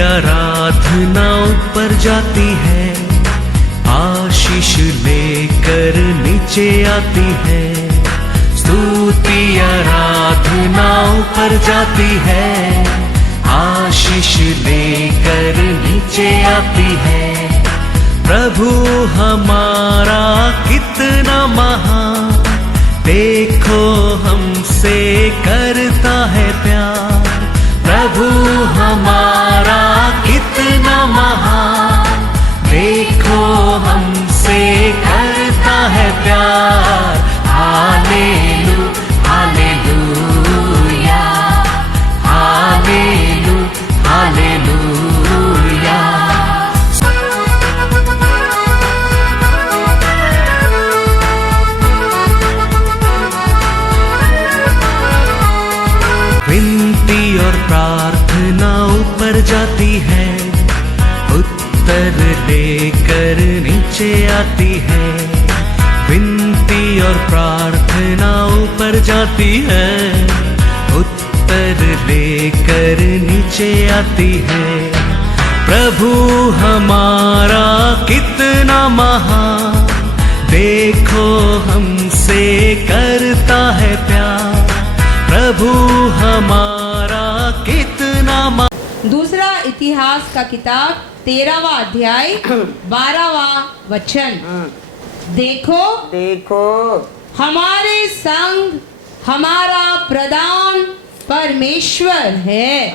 आराधना ऊपर जाती है, आशीष लेकर नीचे आती है। स्तुति आराधना ऊपर जाती है, आशीष लेकर नीचे आती है। प्रभु हमारा कितना महान, देखो हमसे करता है प्यार। प्रभु हमारा कितना महान, देखो हमसे करता है प्यार। हालेलू हालेलूया, हालेलू हालेलूया। विनती और प्रार्थना ऊपर जाती है, उत्तर लेकर नीचे आती है। विनती और प्रार्थना ऊपर जाती है, उत्तर लेकर नीचे आती है। प्रभु हमारा कितना महान, देखो हमसे करता है प्यार। प्रभु हमारा कितना दूसरा इतिहास का किताब 13वां अध्याय 12वां वचन। देखो देखो हमारे संग हमारा प्रधान परमेश्वर है,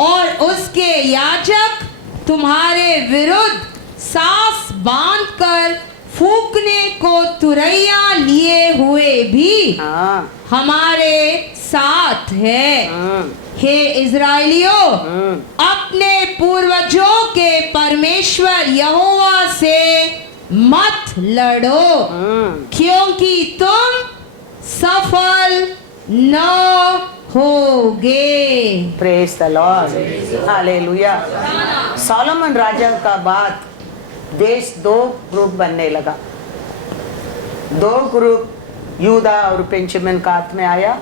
और उसके याजक तुम्हारे विरुद्ध सास बांधकर फूकने को तुरैया लिए हुए भी हमारे साथ है। हे इज़राइलियों, अपने पूर्वजों के परमेश्वर यहोवा से मत लड़ो, क्योंकि तुम सफल न होगे। Praise the Lord, hallelujah. Solomon राजा का बाद देश दो ग्रुप बनने लगा। दो ग्रुप यूदा और बेंजामिन का हाथ में आया,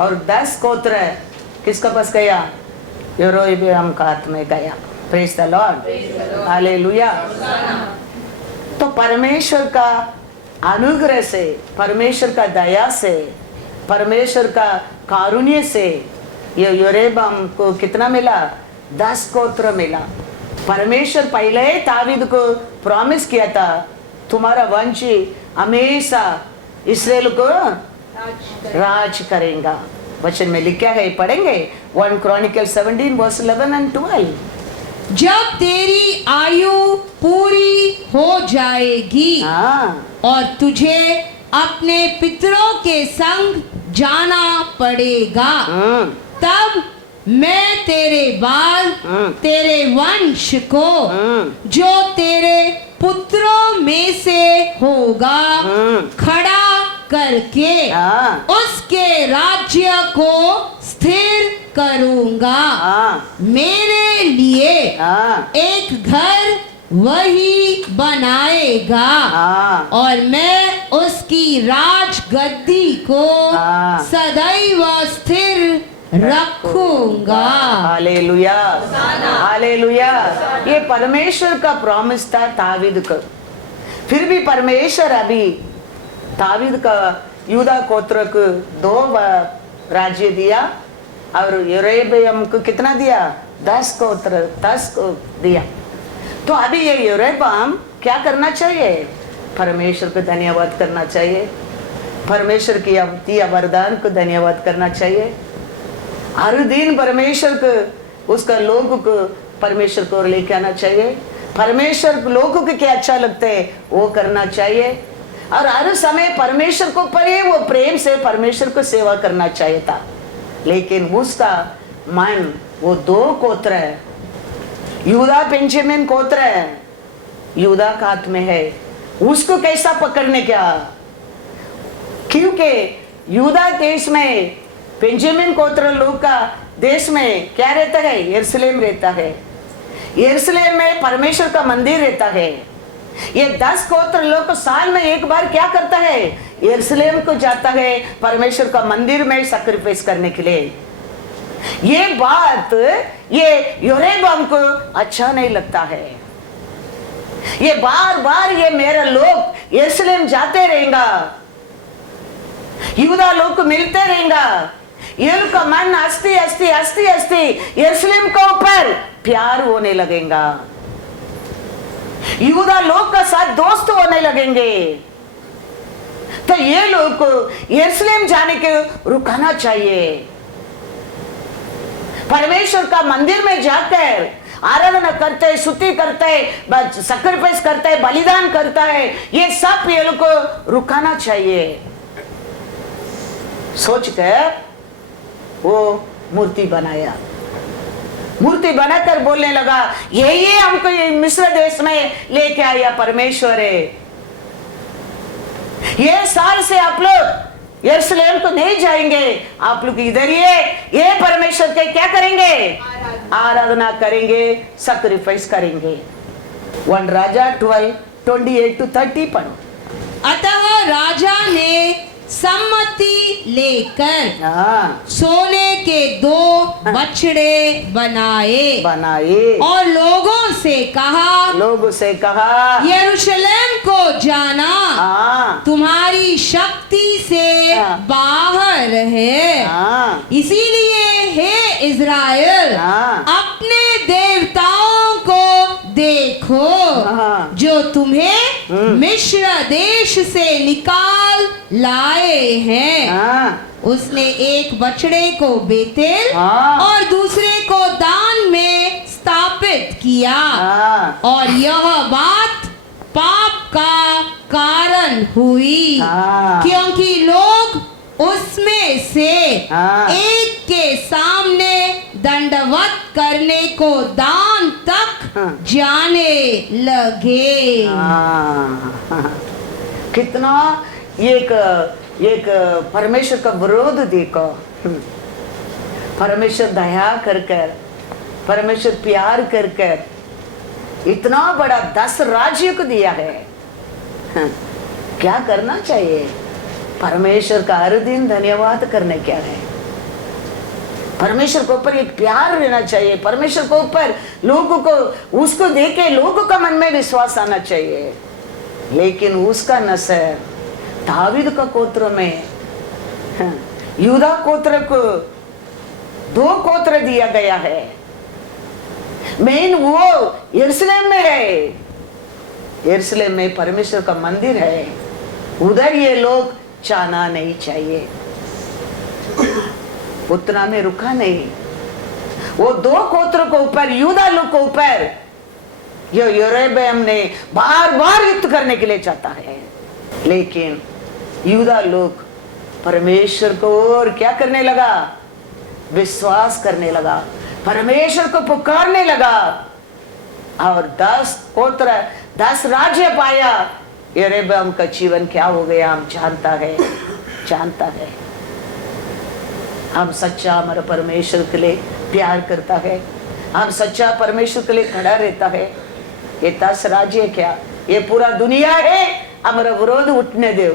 और 10 गोत्र किसका पास गया? यरोबेआम का हाथ में गया। Praise the Lord, hallelujah. तो परमेश्वर का अनुग्रह से, परमेश्वर का दया से, परमेश्वर का कारुण्य से ये यरोबेआम को कितना मिला? 10 गोत्र मिला। परमेश्वर पहले दावीद को प्रॉमिस किया था, तुम्हारा वंश हमेशा इस्राएल को राज करेगा। वचन में लिखा है, पढ़ेंगे 1 क्रॉनिकल 17 वर्स 11 and 12। जब तेरी आयु पूरी हो जाएगी और तुझे अपने पितरों के संग जाना पड़ेगा, तब मैं तेरे बाद तेरे वंश को जो तेरे पुत्रों में से होगा खड़ा करके उसके राज्य को स्थिर करूंगा। मेरे लिए एक घर वही बनाएगा, और मैं उसकी राज गद्दी को सदैव स्थिर रखूंगा। Hallelujah, hallelujah. ये परमेश्वर का प्रॉमिस था दावीद को। फिर भी परमेश्वर अभी दावीद का यूदा गोत्र को 2 राज्य दिया, और यरोबेआम को कितना दिया? 10 गोत्र, 10 को दिया। तो अभी ये यरोबेआम क्या करना चाहिए? परमेश्वर को धन्यवाद करना चाहिए, परमेश्वर की दिया वरदान को धन्यवाद करना चाहिए। हर दिन परमेश्वर को, उसका लोगों को परमेश्वर को लेके आना चाहिए। परमेश्वर लोगों को क्या अच्छा लगता है वो करना चाहिए, और हर समय परमेश्वर को परे वो प्रेम से परमेश्वर को सेवा करना चाहिए था। लेकिन उसका मन वो 2 गोत्र है, यूदा बेंजामिन गोत्र है, यूदा का हाथ में है। उसको कैसा पकड़ने क्या? क्योंकि यूदा देश में, बेंजामिन गोत्र लोग का देश में क्या रहता है? यरूशलेम रहता है। यरूशलेम में परमेश्वर का मंदिर रहता है। ये 10 गोत्र लोग साल में एक बार क्या करता है? यरूशलेम को जाता है परमेश्वर का मंदिर में सैक्रिफाइस करने के लिए। ये बात ये योरेबाम को अच्छा नहीं लगता है। ये बार बार ये मेरा लोग यरूशलेम जाते रहेगा, यहूदा लोग को मिलते रहेगा, ये लोग का मन हस्ती हस्ती हस्ती हस्ती यरूशलेम के ऊपर प्यार होने लगेगा, यहूदा लोग का साथ दोस्त होने लगेंगे। तो ये लोग को यरूशलेम जाने के रुकाना चाहिए। परमेश्वर का मंदिर में जाकर आराधना करते है, स्तुति करते है, सैक्रिफाइस करते है, बलिदान करता है, ये सब ये लोग को रुकाना चाहिए। सोच कर वो मूर्ति बनाया, मूर्ति बनाकर बोलने लगा यही हमको मिस्र देश में लेके आया परमेश्वर है। ये साल से आप लोग यरूशलेम को नहीं जाएंगे, आप लोग इधर ये परमेश्वर के क्या करेंगे? आराधना करेंगे, सैक्रिफाइस करेंगे। 1 राजा 12:28-30 पढ़ो। अतः राजा ने सम्मति लेकर सोने के 2 बछड़े बनाए और लोगों से कहा यरूशलेम को जाना तुम्हारी शक्ति से बाहर है, इसीलिए हे इज़राइल अपने देवताओं को देखो जो तुम्हें मिस्र देश से निकाल लाए हैं। उसने एक बछड़े को बेतेल और दूसरे को दान में स्थापित किया और यह बात पाप का कारण हुई, क्योंकि लोग उसमें से एक के सामने दंडवत करने को दान तक जाने लगे। कितना एक परमेश्वर का विरोध देखो। परमेश्वर दया कर कर, परमेश्वर प्यार कर कर इतना बड़ा 10 राज्य को दिया है। क्या करना चाहिए? परमेश्वर का हर दिन धन्यवाद करने क्या है? परमेश्वर के ऊपर एक प्यार रहना चाहिए, परमेश्वर के ऊपर लोगों को उसको देखे लोगों का मन में विश्वास आना चाहिए। लेकिन उसका नसर दावीद का गोत्र में यूदा गोत्र को 2 गोत्र दिया गया है। मेन वो यरूशलेम में है, यरूशलेम में परमेश्वर का मंदिर है, उधर ये लोग जाना नहीं चाहिए। उतना में रुका नहीं, वो 2 गोत्र के ऊपर यूदा लोग के ऊपर योरेबाम ने बार बार युद्ध करने के लिए चाहता है। लेकिन यूदा लोग परमेश्वर को और क्या करने लगा? विश्वास करने लगा, परमेश्वर को पुकारने लगा और 10 गोत्र 10 राज्य पाया। योरेबाम का जीवन क्या हो गया हम जानता है। हम सच्चा हमारा परमेश्वर के लिए प्यार करता है, हम सच्चा परमेश्वर के लिए खड़ा रहता है। ये 10 राज्य क्या, ये पूरा दुनिया है, हमारा विरोध उठने दो।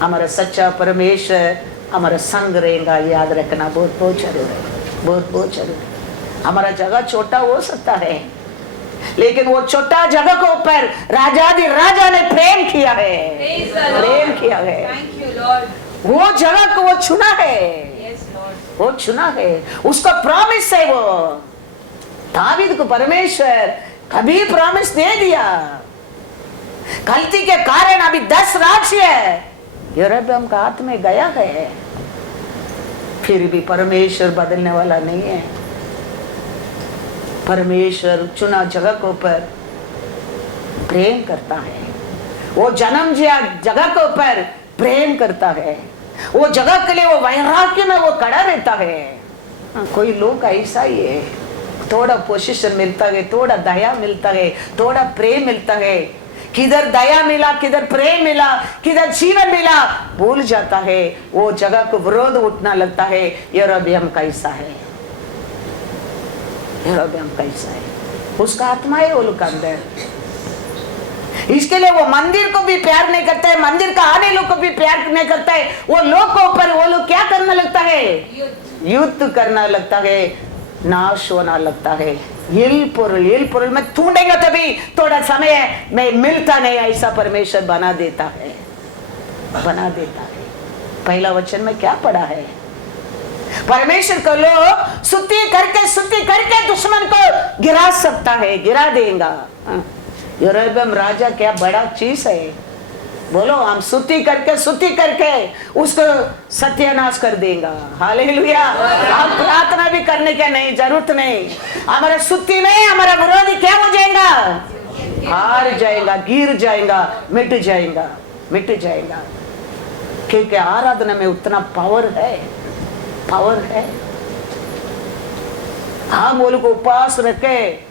हमारा सच्चा परमेश्वर हमारा संग रहेगा, याद रखना बहुत जरूरी है, बहुत जरूरी। हमारा जगह छोटा हो सकता है, लेकिन वो छोटा जगह के ऊपर राजा ने प्रेम किया है। वो जगह को वो चुना है, उसका प्रॉमिस है। वो दावीद को परमेश्वर कभी प्रॉमिस दे दिया, गलती के कारण अभी 10 राज्य योरेबाम का हाथ में गया है, फिर भी परमेश्वर बदलने वाला नहीं है। परमेश्वर चुना जगह के ऊपर प्रेम करता है, वो जन्म दिया जगह के ऊपर प्रेम करता है, वो जगह के लिए वो वैराग्य में वो खड़ा रहता है। कोई लोग ऐसा ही है, थोड़ा पोजीशन मिलता है, थोड़ा दया मिलता है, थोड़ा प्रेम मिलता है, किधर दया मिला, किधर प्रेम मिला, किधर जीवन मिला, भूल जाता है। वो जगह को विरोध उठना लगता है। योरेबाम कैसा है? योरेबाम कैसा है? उसका आत्मा है वो लोग का अंदर, इसके लिए वो मंदिर को भी प्यार नहीं करता है, मंदिर का आने लोग को भी प्यार नहीं करता है। वो लोग को ऊपर वो लोग क्या करने लगता है? युद्ध करना लगता है, नाश होना लगता है। हिल पुरुल में ढूंढेगा तभी थोड़ा समय में मिलता नहीं, ऐसा परमेश्वर बना देता है। पहला वचन में क्या पढ़ा है? परमेश्वर को लोग स्तुति करके दुश्मन को गिरा सकता है, गिरा देगा। यरोबम राजा क्या बड़ा चीज है, बोलो। हम स्तुति करके उसको सत्यानाश कर देगा। हालेलुया। हम प्रार्थना भी करने की नहीं जरूरत नहीं। हमारा स्तुति में हमारा विरोधी क्या हो जाएगा? हार जाएगा, गिर जाएगा, मिट जाएगा। क्योंकि आराधना में उतना पावर है। हम बोलो को उपवास रखे,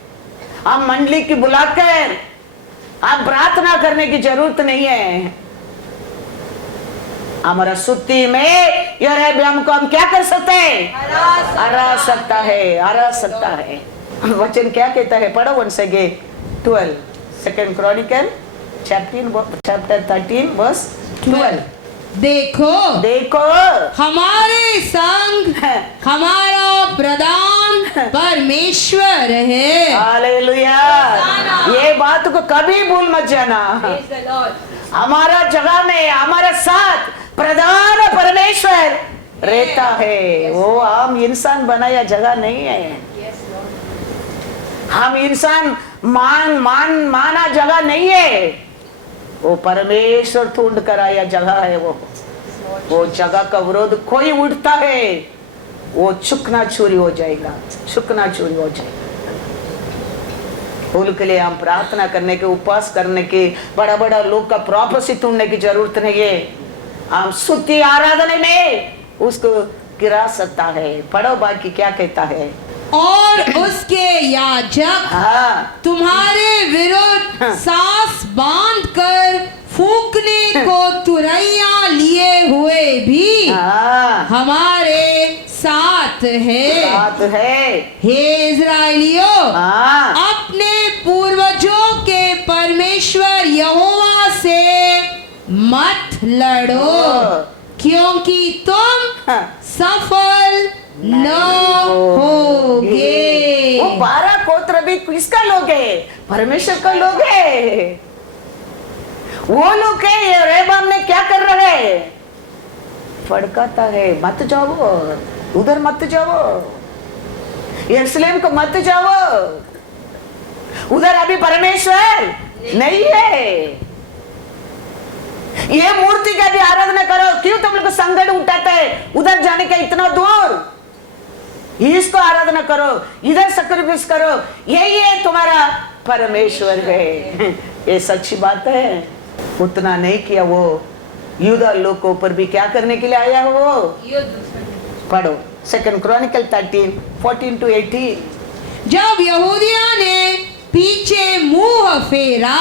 हम मंडली की बुलाकर आप प्रार्थना करने की जरूरत नहीं है। हमारा स्तुति में हमको हम क्या कर सकते हैं? हरा सकता है। वचन क्या कहता है? पढ़ो once again 12 2 Chronicle chapter 13 verse 12। देखो हमारे संग हमारा प्रधान परमेश्वर है। हालेलुया। ये बात को कभी भूल मत जाना। हमारा जगह में हमारे साथ प्रधान परमेश्वर रहता है। वो हम इंसान बनाया जगह नहीं है। हम इंसान माना जगह नहीं है। वो परमेश्वर ढूंढ कर आया जगह है। वो जगह का विरोध कोई उठता है, वो चुकना चूरी हो जाएगा। उनके लिए हम प्रार्थना करने के, उपवास करने के, बड़ा लोग का प्रोफेसी ढूंढने की जरूरत नहीं है। हम स्तुति आराधना में उसको गिरा सकता है। पढ़ो बाकी क्या कहता है? और उसके याजक तुम्हारे विरुद्ध सांस बांधकर फूंकने को तुरैया लिए हुए भी हमारे साथ है। हे इज़राइलियों, अपने पूर्वजों के परमेश्वर यहोवा से मत लड़ो, क्योंकि तुम सफल न होगे। वो 12 गोत्र भी किसका लोग है? परमेश्वर का लोग है। वो लोग है। रेहबाम ने क्या कर रहे हैं? फड़काता है, मत जाओ उधर, मत जाओ यरूशलेम को, मत जाओ उधर, अभी परमेश्वर नहीं है। ये मूर्ति का भी आराधना करो। क्यों तुम लोग संकट उठाते है उधर जाने का इतना दूर? इसको आराधना करो, इधर सैक्रिफाइस करो, यही है तुम्हारा परमेश्वर है। ये सच्ची बात है। उतना नहीं किया वो यूदा लोग को ऊपर भी क्या करने के लिए आया है वो? पढ़ो 2 Chronicle 13 14 to 18। जब यहूदिया ने पीछे मुंह फेरा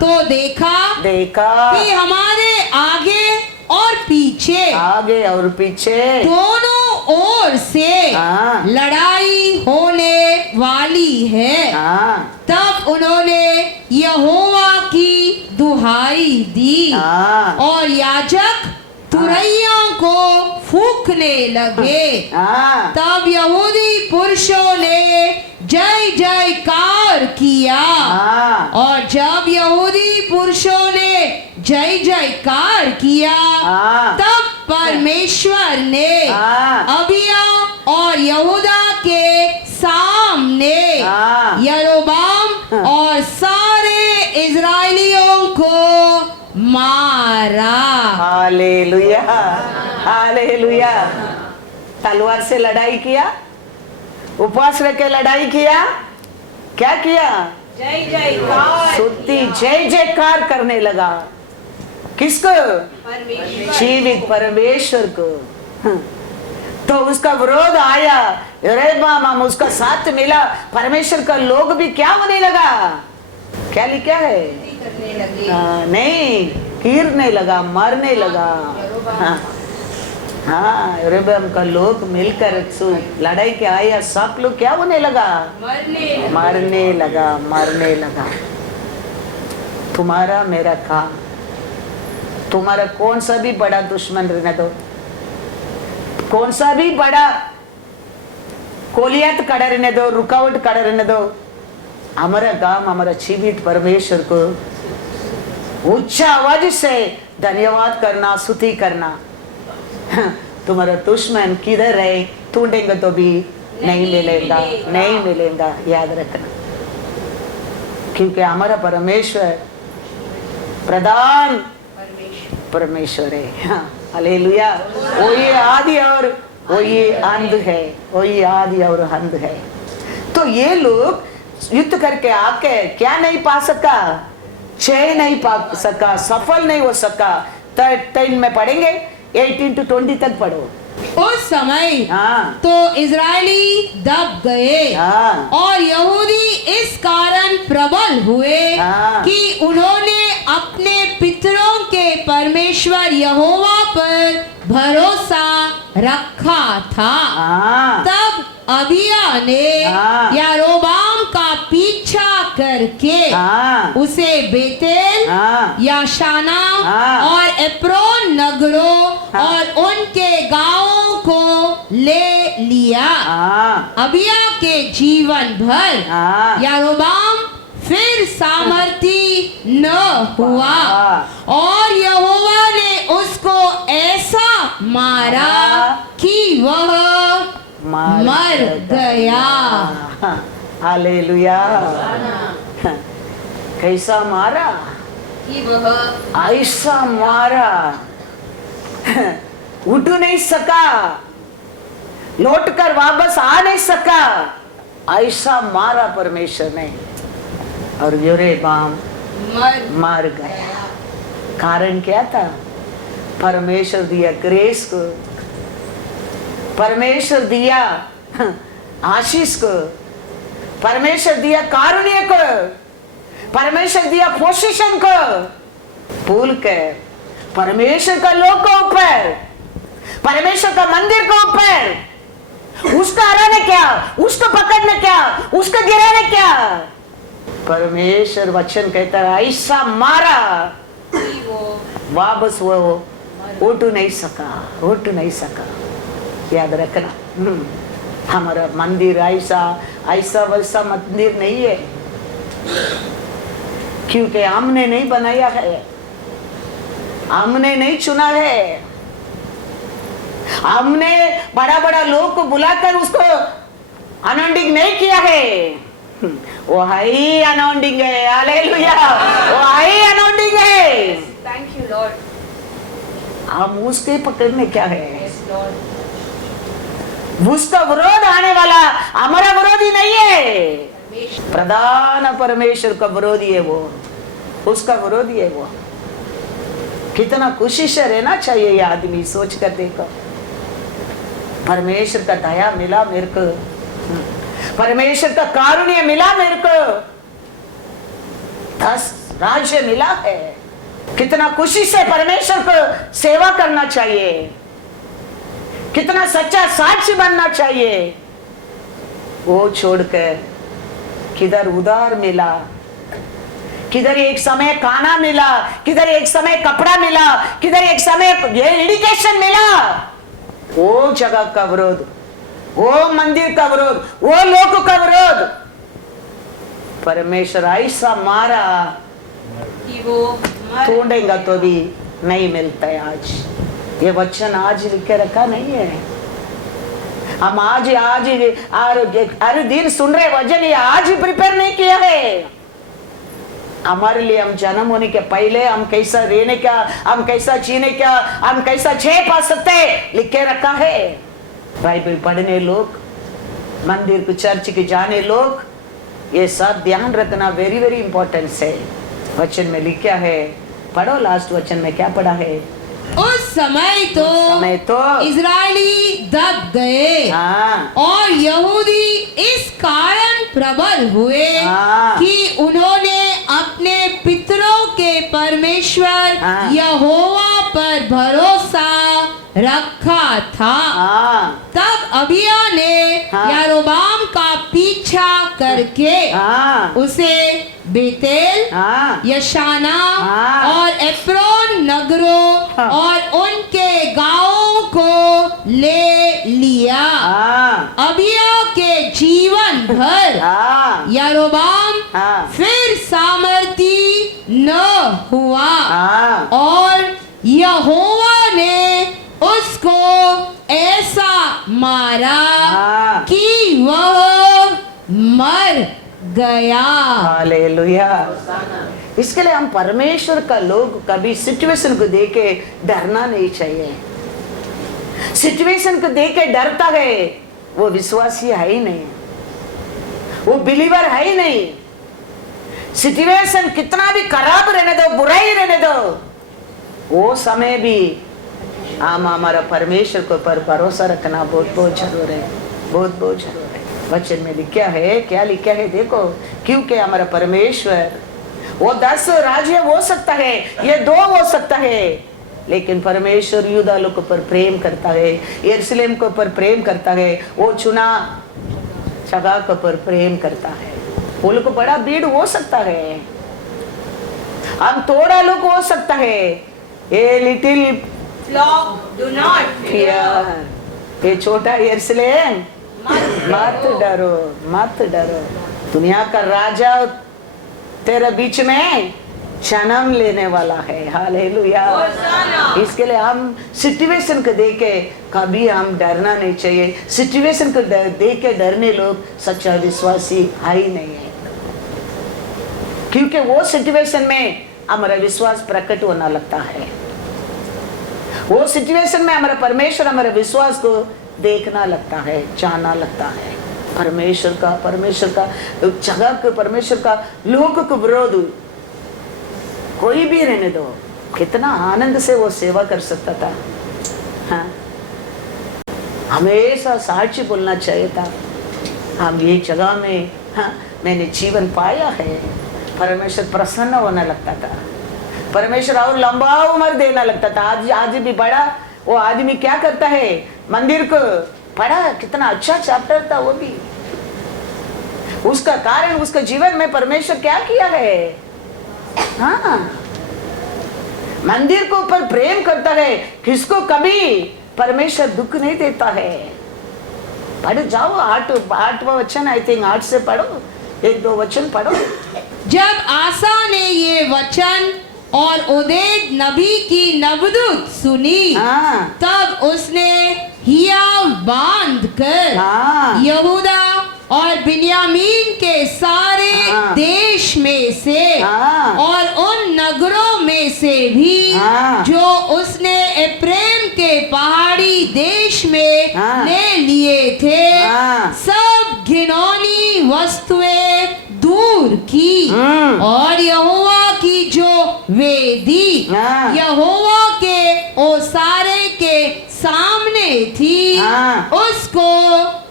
तो देखा कि हमारे आगे और पीछे दोनों ओर से लड़ाई होने वाली है। तब उन्होंने यहोवा की दुहाई दी और याजक तुरैया को फूंकने लगे। तब यहूदी पुरुषों ने जय जयकार किया। और जब यहूदी पुरुषों ने जय जयकार किया तब परमेश्वर ने अबिया और यहूदा के सामने यरोबाम और सारे इजराइलियों को मारा। Hallelujah, hallelujah. तलवार से लड़ाई किया, उपवास रख के लड़ाई किया, क्या किया? जय जयकार, स्तुति जय जयकार करने लगा। किसको? जीवित परमेश्वर को। तो उसका विरोध आया, रेहबाम उसका साथ मिला, परमेश्वर का लोग भी क्या होने लगा? क्या लिखा है? नहीं, गिरने लगा, मरने लगा। हाँ, रेहबाम का लोग मिलकर लड़ाई के आया, सब लोग क्या होने लगा? मरने लगा। तुम्हारा मेरा काम, तुम्हारा कौन सा भी बड़ा दुश्मन रहने दो, कौन सा भी बड़ा कोलियत कड़ रहने दो, रुकावट कड़ रहने दो, हमारा काम, हमारा जीवित परमेश्वर को उच्च आवाज से धन्यवाद करना, स्तुति करना। तुम्हारा दुश्मन किधर है, ढूंढेंगे तो भी नहीं मिलेगा, नहीं मिलेगा, याद रखना। क्योंकि हमारा परमेश्वर प्रधान परमेश्वर है। हाँ, हालेलुया। वो ये आदि और वो ये अंत है, वो ये आदि और अंत है। तो ये लोग युद्ध करके आके क्या नहीं पा सका, जय नहीं पा सका, सफल नहीं हो सका। 13 में पढ़ेंगे, 18 to 20 तक पढ़ो। उस समय हाँ, तो इजरायली दब गए हाँ, और यहूदी इस कारण प्रबल हुए हाँ। कि उन्होंने अपने पितरों के परमेश्वर यहोवा पर भरोसा रखा था। हाँ, तब अबिया ने हाँ। यारोबाम का पीछा करके हाँ, उसे बेतेल, हाँ, याशाना हाँ। और एप्रोन नगरों हाँ। और उनके गांवों को ले लिया। हाँ, अबिया के जीवन भर हाँ। यारोबाम फिर सामर्थी न हुआ हाँ। और यहोवा ने उसको ऐसा मारा हाँ। कि वह मर गया। हालेलुया। कैसा मारा, कि वह ऐसा मारा, उठ नहीं सका, लौट कर वापस आ नहीं सका, ऐसा मारा परमेश्वर ने। और योरेबाम मर गया। कारण क्या था? परमेश्वर दिया ग्रेस को, परमेश्वर दिया आशीष को, परमेश्वर दिया कारुण्य को, परमेश्वर दिया पोजीशन को भूल कर परमेश्वर का लोक के ऊपर, परमेश्वर का मंदिर के ऊपर उसका हराने क्या, उसको पकड़ने क्या, उसको गिराने क्या। परमेश्वर वचन कहता है ऐसा मारा, वापस वो उठ नहीं सका, उठ नहीं सका। याद रखना, हमारा मंदिर ऐसा ऐसा वैसा मंदिर नहीं है, क्योंकि हमने नहीं बनाया है, हमने नहीं चुना है, हमने बड़ा बड़ा लोग को बुलाकर उसको अनॉइंटिंग नहीं किया है। वो हाई अनॉइंटिंग है, हालेलुया, वो हाई अनॉइंटिंग है। Thank you Lord. हम उसके पकड़ने क्या है, उसका विरोध आने वाला हमारा विरोधी नहीं है, प्रधान परमेश्वर का विरोधी है वो, उसका विरोधी है वो। कितना खुशी से रहना चाहिए ये आदमी, सोच कर देखो। परमेश्वर का दया मिला मेरे को, परमेश्वर का कारुण्य मिला मेरे को, 10 राज्य मिला है। कितना खुशी से परमेश्वर को सेवा करना चाहिए, कितना सच्चा साक्षी बनना चाहिए। वो छोड़कर किधर उधार मिला, किधर एक समय खाना मिला, किधर एक समय कपड़ा मिला, किधर एक समय एजुकेशन मिला, वो जगह का विरोध, वो मंदिर का विरोध, वो लोक का विरोध। परमेश्वर ऐसा मारा कि वो ढूंढेगा तो भी नहीं मिलता है। आज ये वचन आज लिख के रखा नहीं है, हम आज हर दिन सुन रहे वचन, ये आज प्रिपेयर नहीं किया है हमारे लिए। हम जन्म होने के पहले हम कैसा रहने का, हम कैसा जीने का, हम कैसा छे पा सकते लिख के रखा है। बाइबल पढ़ने लोग, मंदिर को चर्च के जाने लोग, ये सब ध्यान रखना वेरी वेरी इंपॉर्टेंट है। वचन में लिखा है, पढ़ो लास्ट वचन में क्या पढ़ा है। उस समय तो इजरायली दब गए, हाँ, और यहूदी इस कारण प्रबल हुए हाँ, कि उन्होंने अपने पितरों के परमेश्वर हाँ, यहोवा पर भरोसा रखा था। हाँ, तब अबिया ने हाँ, यारोबाम का पीछा करके हाँ, उसे बेतेल, हाँ, यशाना हाँ, और एप्रोन नगरों हाँ, और उनके गांवों को ले किया। हाँ अबिया के जीवन भर हाँ यारोबाम हाँ फिर सामर्थी न हुआ हाँ और यहोवा ने उसको ऐसा मारा हाँ। कि वह मर गया। हालेलुया। इसके लिए हम परमेश्वर का लोग कभी सिचुएशन को देख के डरना नहीं चाहिए। सिचुएशन को देख के डरता है वो विश्वासी है ही नहीं, वो बिलीवर है ही नहीं। सिचुएशन कितना भी खराब रहने दो, बुराई रहने दो, वो समय भी हम हमारा परमेश्वर के ऊपर भरोसा रखना बहुत बहुत जरूर है, बहुत बहुत जरूर है। वचन में लिखा है, क्या लिखा है देखो, क्योंकि हमारा परमेश्वर वो 10 राज्य हो सकता है, ये 2 हो सकता है, लेकिन परमेश्वर यूदा लोग के ऊपर प्रेम करता है, यरूशलेम के ऊपर प्रेम करता है, वो चुना जगह के ऊपर प्रेम करता है। वो लोग को बड़ा भीड़ हो सकता है, हम थोड़ा लोग हो सकता है, ये little flock do not fear, ये छोटा यरूशलेम मत डरो, मत डरो। दुनिया का राजा तेरे बीच में जन्म लेने वाला है। हालेलुया। इसके लिए हम सिचुएशन को देख के कभी हम डरना नहीं चाहिए। सिचुएशन को देख के डरने लोग सच्चा विश्वासी है ही नहीं है, क्योंकि वो सिचुएशन में हमारा विश्वास प्रकट होना लगता है। वो सिचुएशन में हमारा परमेश्वर हमारे विश्वास को देखना लगता है, जानना लगता है। परमेश्वर का जगह को, परमेश्वर का लोग को विरोध कोई भी रहने दो, कितना आनंद से वो सेवा कर सकता था। हाँ, हमेशा साक्षी बोलना चाहिए था, हम ये जगह में हाँ मैंने जीवन पाया है। परमेश्वर प्रसन्न होने लगता था, परमेश्वर और लंबा उम्र देना लगता था। आज भी बड़ा वो आदमी क्या करता है, मंदिर को पढ़ा, कितना अच्छा चैप्टर था वो भी। उसका कारण उसके जीवन में परमेश्वर क्या किया है। हाँ, मंदिर को ऊपर प्रेम करता है, किसको कभी परमेश्वर दुख नहीं देता है। पढ़ जाओ, 8वां वचन, आई थिंक 8 से पढ़ो, 1-2 वचन पढ़ो। जब आसा ने ये वचन और ओदेद नबी की नबूवत सुनी, हाँ, तब उसने हियाव बांध कर हाँ, यहूदा और बिन्यामीन के सारे हाँ, देश में से हाँ, और उन नगरों में से भी हाँ, जो उसने एप्रेम के पहाड़ी देश में हाँ, ले लिए थे, हाँ, सब घिनौनी वस्तुएं दूर की और यहोवा की जो वेदी हाँ, यहोवा के ओसारे के सामने थी, हाँ, उसको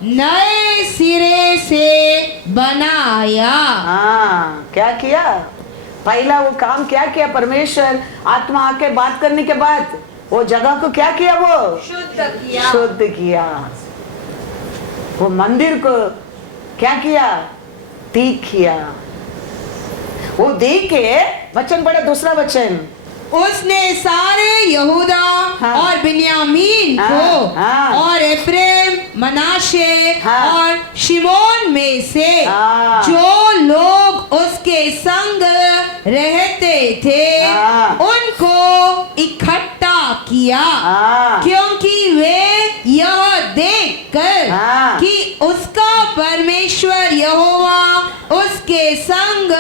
नए सिरे से बनाया। हाँ, क्या किया? पहला वो काम क्या किया? परमेश्वर आत्मा आके बात करने के बाद वो जगह को क्या किया? वो शुद्ध किया। वो मंदिर को क्या किया? ठीक किया। वो देख के वचन पढ़ा, दूसरा वचन, उसने सारे यहूदा हाँ, और बिन्यामीन हाँ, को हाँ, और एफ्रेम, मनाशे हाँ, और शिमोन में से हाँ, जो लोग उसके संग रहते थे, हाँ, उनको इकट्ठा किया, हाँ, क्योंकि वे यह देखकर हाँ, कि उसका परमेश्वर यहोवा उसके संग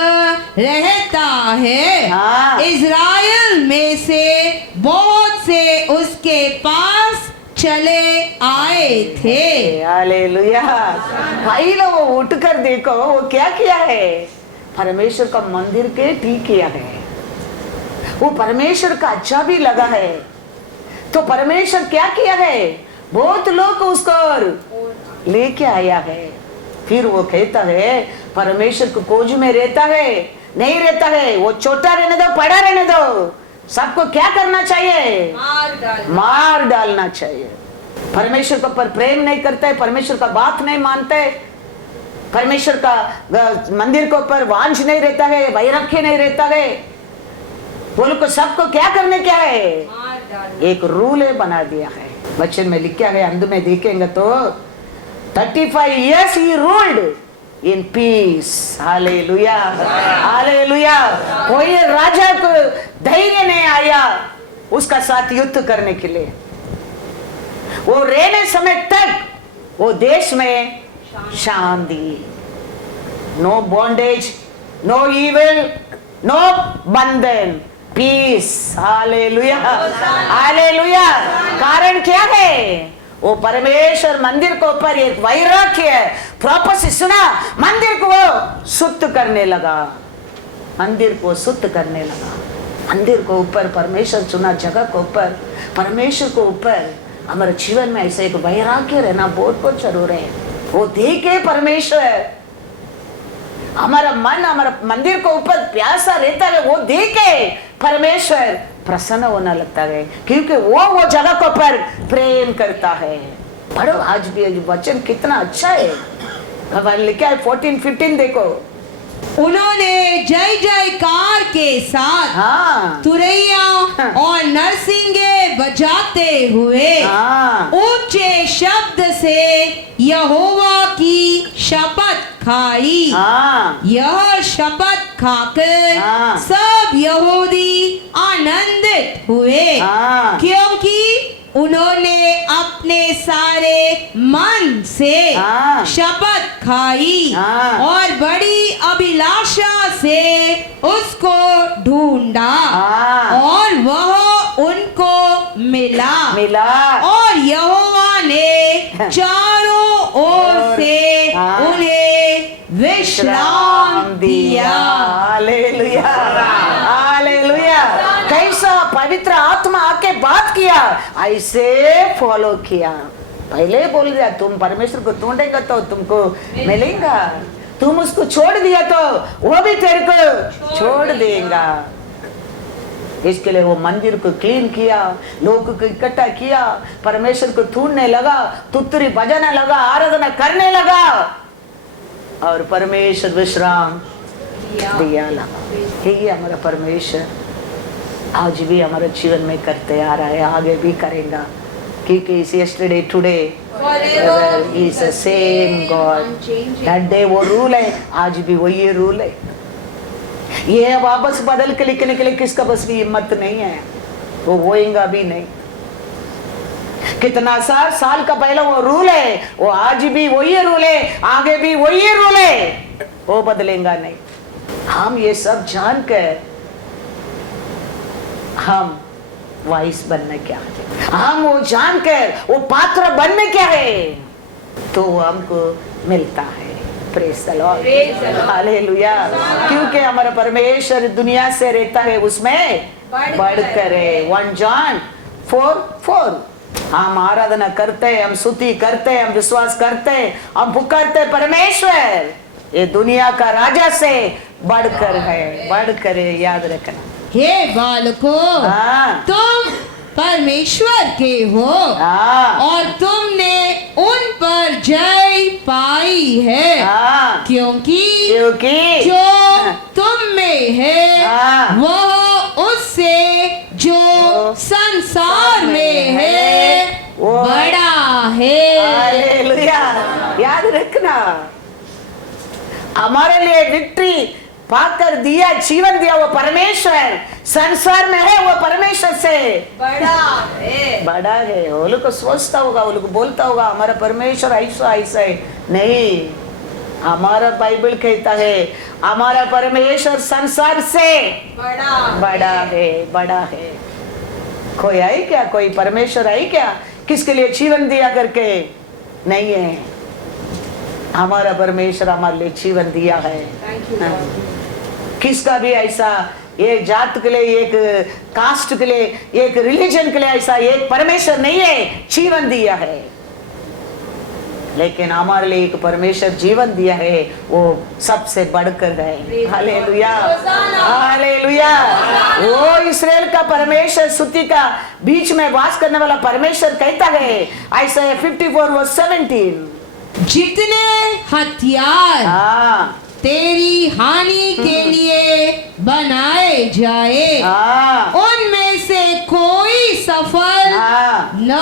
रहता है, हाँ, इज़राइल में से बहुत से उसके पास चले आए थे। हालेलुया। पहले वो उठकर देखो वो क्या किया है? परमेश्वर का मंदिर के ठीक किया है। वो परमेश्वर का अच्छा भी लगा है, तो परमेश्वर क्या किया है? बहुत लोग उसको लेके आया है। फिर वो कहता है परमेश्वर को खोज में रहता है, नहीं रहता है, वो छोटा रहने दो, बड़ा रहने दो, सबको क्या करना चाहिए? मार डालना चाहिए। परमेश्वर के ऊपर प्रेम नहीं करते, परमेश्वर का बात नहीं मानते, परमेश्वर का मंदिर के ऊपर वांछ नहीं रहता है, वैराग्य नहीं रहता है, वो लोग को सबको क्या करने क्या है? एक रूल बना दिया है। वचन में लिखा है, अंत में देखेंगे तो 35 years he ruled in peace. Hallelujah, hallelujah. कोई राजा को धैर्य नहीं आया उसका साथ युद्ध करने के लिए। वो रहने समय तक वो देश में शांति, no bondage, no evil, no बंधन, पीस। Hallelujah, hallelujah. कारण क्या है? वो परमेश्वर मंदिर के ऊपर एक वैराग्य है, प्रॉपर्टी सुना, मंदिर को वो शुद्ध करने लगा, मंदिर को शुद्ध करने लगा। मंदिर को ऊपर परमेश्वर चुना, जगह को ऊपर परमेश्वर को ऊपर। हमारे जीवन में ऐसे एक वैराग्य रहना बहुत बहुत जरूर है। वो देखे परमेश्वर, हमारा मन हमारा मंदिर को ऊपर प्यासा रहता है, वो देखे परमेश्वर प्रसन्न होना लगता है, क्योंकि वो जगह को पर प्रेम करता है। पढ़ो आज भी वचन कितना अच्छा है। भगवान लिखा है 14-15 देखो। उन्होंने जय जयकार के साथ हाँ, तुरैया और नरसिंगे बजाते हुए हाँ, ऊंचे शब्द से यहोवा की शपथ खाई। हाँ, यह शपथ खाकर हाँ, सब यहूदी आनंदित हुए, हाँ, क्योंकि उन्होंने अपने सारे मन से हाँ, शपथ खाई हाँ, और बड़ी अभिलाषा से उसको ढूंढा, हाँ, और वह उनको मिला। और यहोवा ने चारों ओर से हाँ, उन्हें विश्राम दिया। Hallelujah, hallelujah. कैसा पवित्र आत्मा आके बात किया, ऐसे फॉलो किया। पहले बोल दिया तुम परमेश्वर को ढूंढेगा तो तुमको मिलेगा, तुम उसको छोड़ दिया तो वो भी तेरे को छोड़ देगा। इसके लिए वो मंदिर को क्लीन किया, लोगों को इकट्ठा किया, परमेश्वर को ढूंढने लगा, तुतरी बजाने लगा, आराधना करने लगा, और परमेश्वर विश्राम दिया लगा। यही हमारा परमेश्वर आज भी हमारे जीवन में करते आ रहा है, आगे भी करेगा, क्योंकि इस yesterday today is the same God. That day वो रूल है, आज भी वही रूल है। ये वापस बदल के लिखने के लिए किसका बस की हिम्मत नहीं है, वो होएगा भी नहीं। कितना साल का पहले वो रूल है, वो आज भी वही रूल है, आगे भी वही रूल है, वो बदलेगा नहीं। हम ये सब जानकर हम वाइस बनना क्या है, हम वो जानकर वो पात्र बनने क्या है, तो हमको मिलता है। Praise the Lord, hallelujah. क्योंकि हमारा परमेश्वर दुनिया से रहता है, उसमें बढ़कर है। 1 John 4:4। हम आराधना करते हैं, हम स्तुति करते हैं, हम विश्वास करते हैं, हम पुकारते हैं परमेश्वर ये दुनिया का राजा से बढ़कर है, बढ़कर है, याद रखना। हे बालकों, हाँ, तुम परमेश्वर के हो, हाँ, और तुमने उन पर जय पाई है, हाँ, क्योंकि क्योंकि जो तुम में है हाँ, वह उससे जो संसार में है वो बड़ा है। हालेलुया। याद रखना, हमारे लिए विक्ट्री पाकर दिया, जीवन दिया वो परमेश्वर, संसार में है वो परमेश्वर से बड़ा है, बड़ा है। वो लोग को सोचता होगा, वो लोग बोलता होगा हमारा परमेश्वर ऐसा ऐसा है, नहीं। हमारा बाइबल कहता है हमारा परमेश्वर संसार से बड़ा है, बड़ा है। कोई है क्या, कोई परमेश्वर है क्या किसके लिए जीवन दिया करके? नहीं है। हमारा परमेश्वर हमारे लिए जीवन दिया है। किसका भी ऐसा एक जात के लिए, एक कास्ट के लिए, एक रिलीजन के लिए ऐसा एक परमेश्वर नहीं है, जीवन दिया है। लेकिन हमारे लिए एक परमेश्वर जीवन दिया है, वो सबसे बढ़कर है। Hallelujah, hallelujah. वो इस्राएल का परमेश्वर, स्तुति का बीच में वास करने वाला परमेश्वर कहता है, ऐसा 54:17, जितने हथियार हाँ, तेरी हानि के लिए बनाए जाए हाँ, उनमें से कोई सफल हाँ, न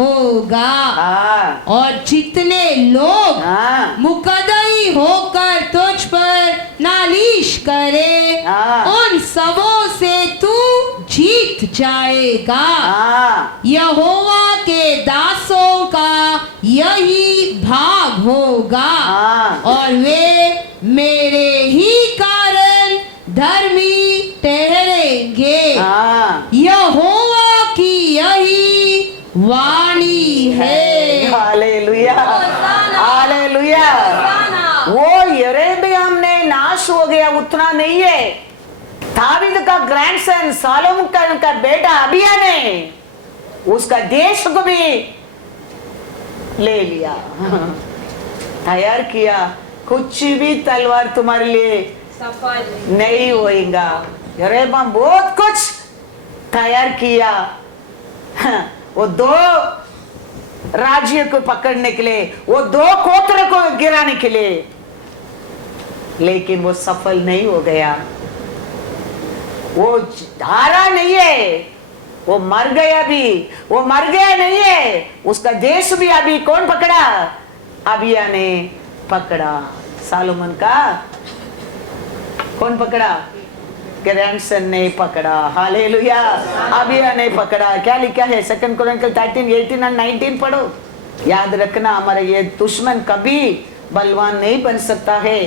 होगा। हाँ और जितने लोग हाँ मुकद्दई होकर तुझ पर नालिश करे, हाँ। उन सबों से तू जीत जाएगा। हाँ यहोवा के दासों का यही भाग होगा, हाँ। और वे मेरे ही कारण धर्मी ठहरेंगे। हाँ यहोवा की यही वाणी है। Hallelujah hallelujah. वो यरेबियाम ने नाश हो गया उतना नहीं है, दावीद का ग्रैंडसन सोलोमन का बेटा अबिया ने उसका देश को भी ले लिया, तैयार किया। कुछ भी तलवार तुम्हारे लिए नहीं होएगा। यरेबियाम बहुत कुछ तैयार किया, वो दो राज्य को पकड़ने के लिए, वो दो गोत्र को गिराने के लिए, लेकिन वो सफल नहीं हो गया। वो हारा नहीं है, वो मर गया भी, वो मर गया नहीं है। उसका देश भी अभी कौन पकड़ा? अबिया ने पकड़ा। सोलोमन का कौन पकड़ा? ग्रैंडसन ने पकड़ा। हालेलुया। अबिया ने पकड़ा। क्या लिखा है? 2 Chronicles 13, 18 और 19 पढ़ो। याद रखना, हमारा ये दुश्मन कभी बलवान नहीं बन सकता है।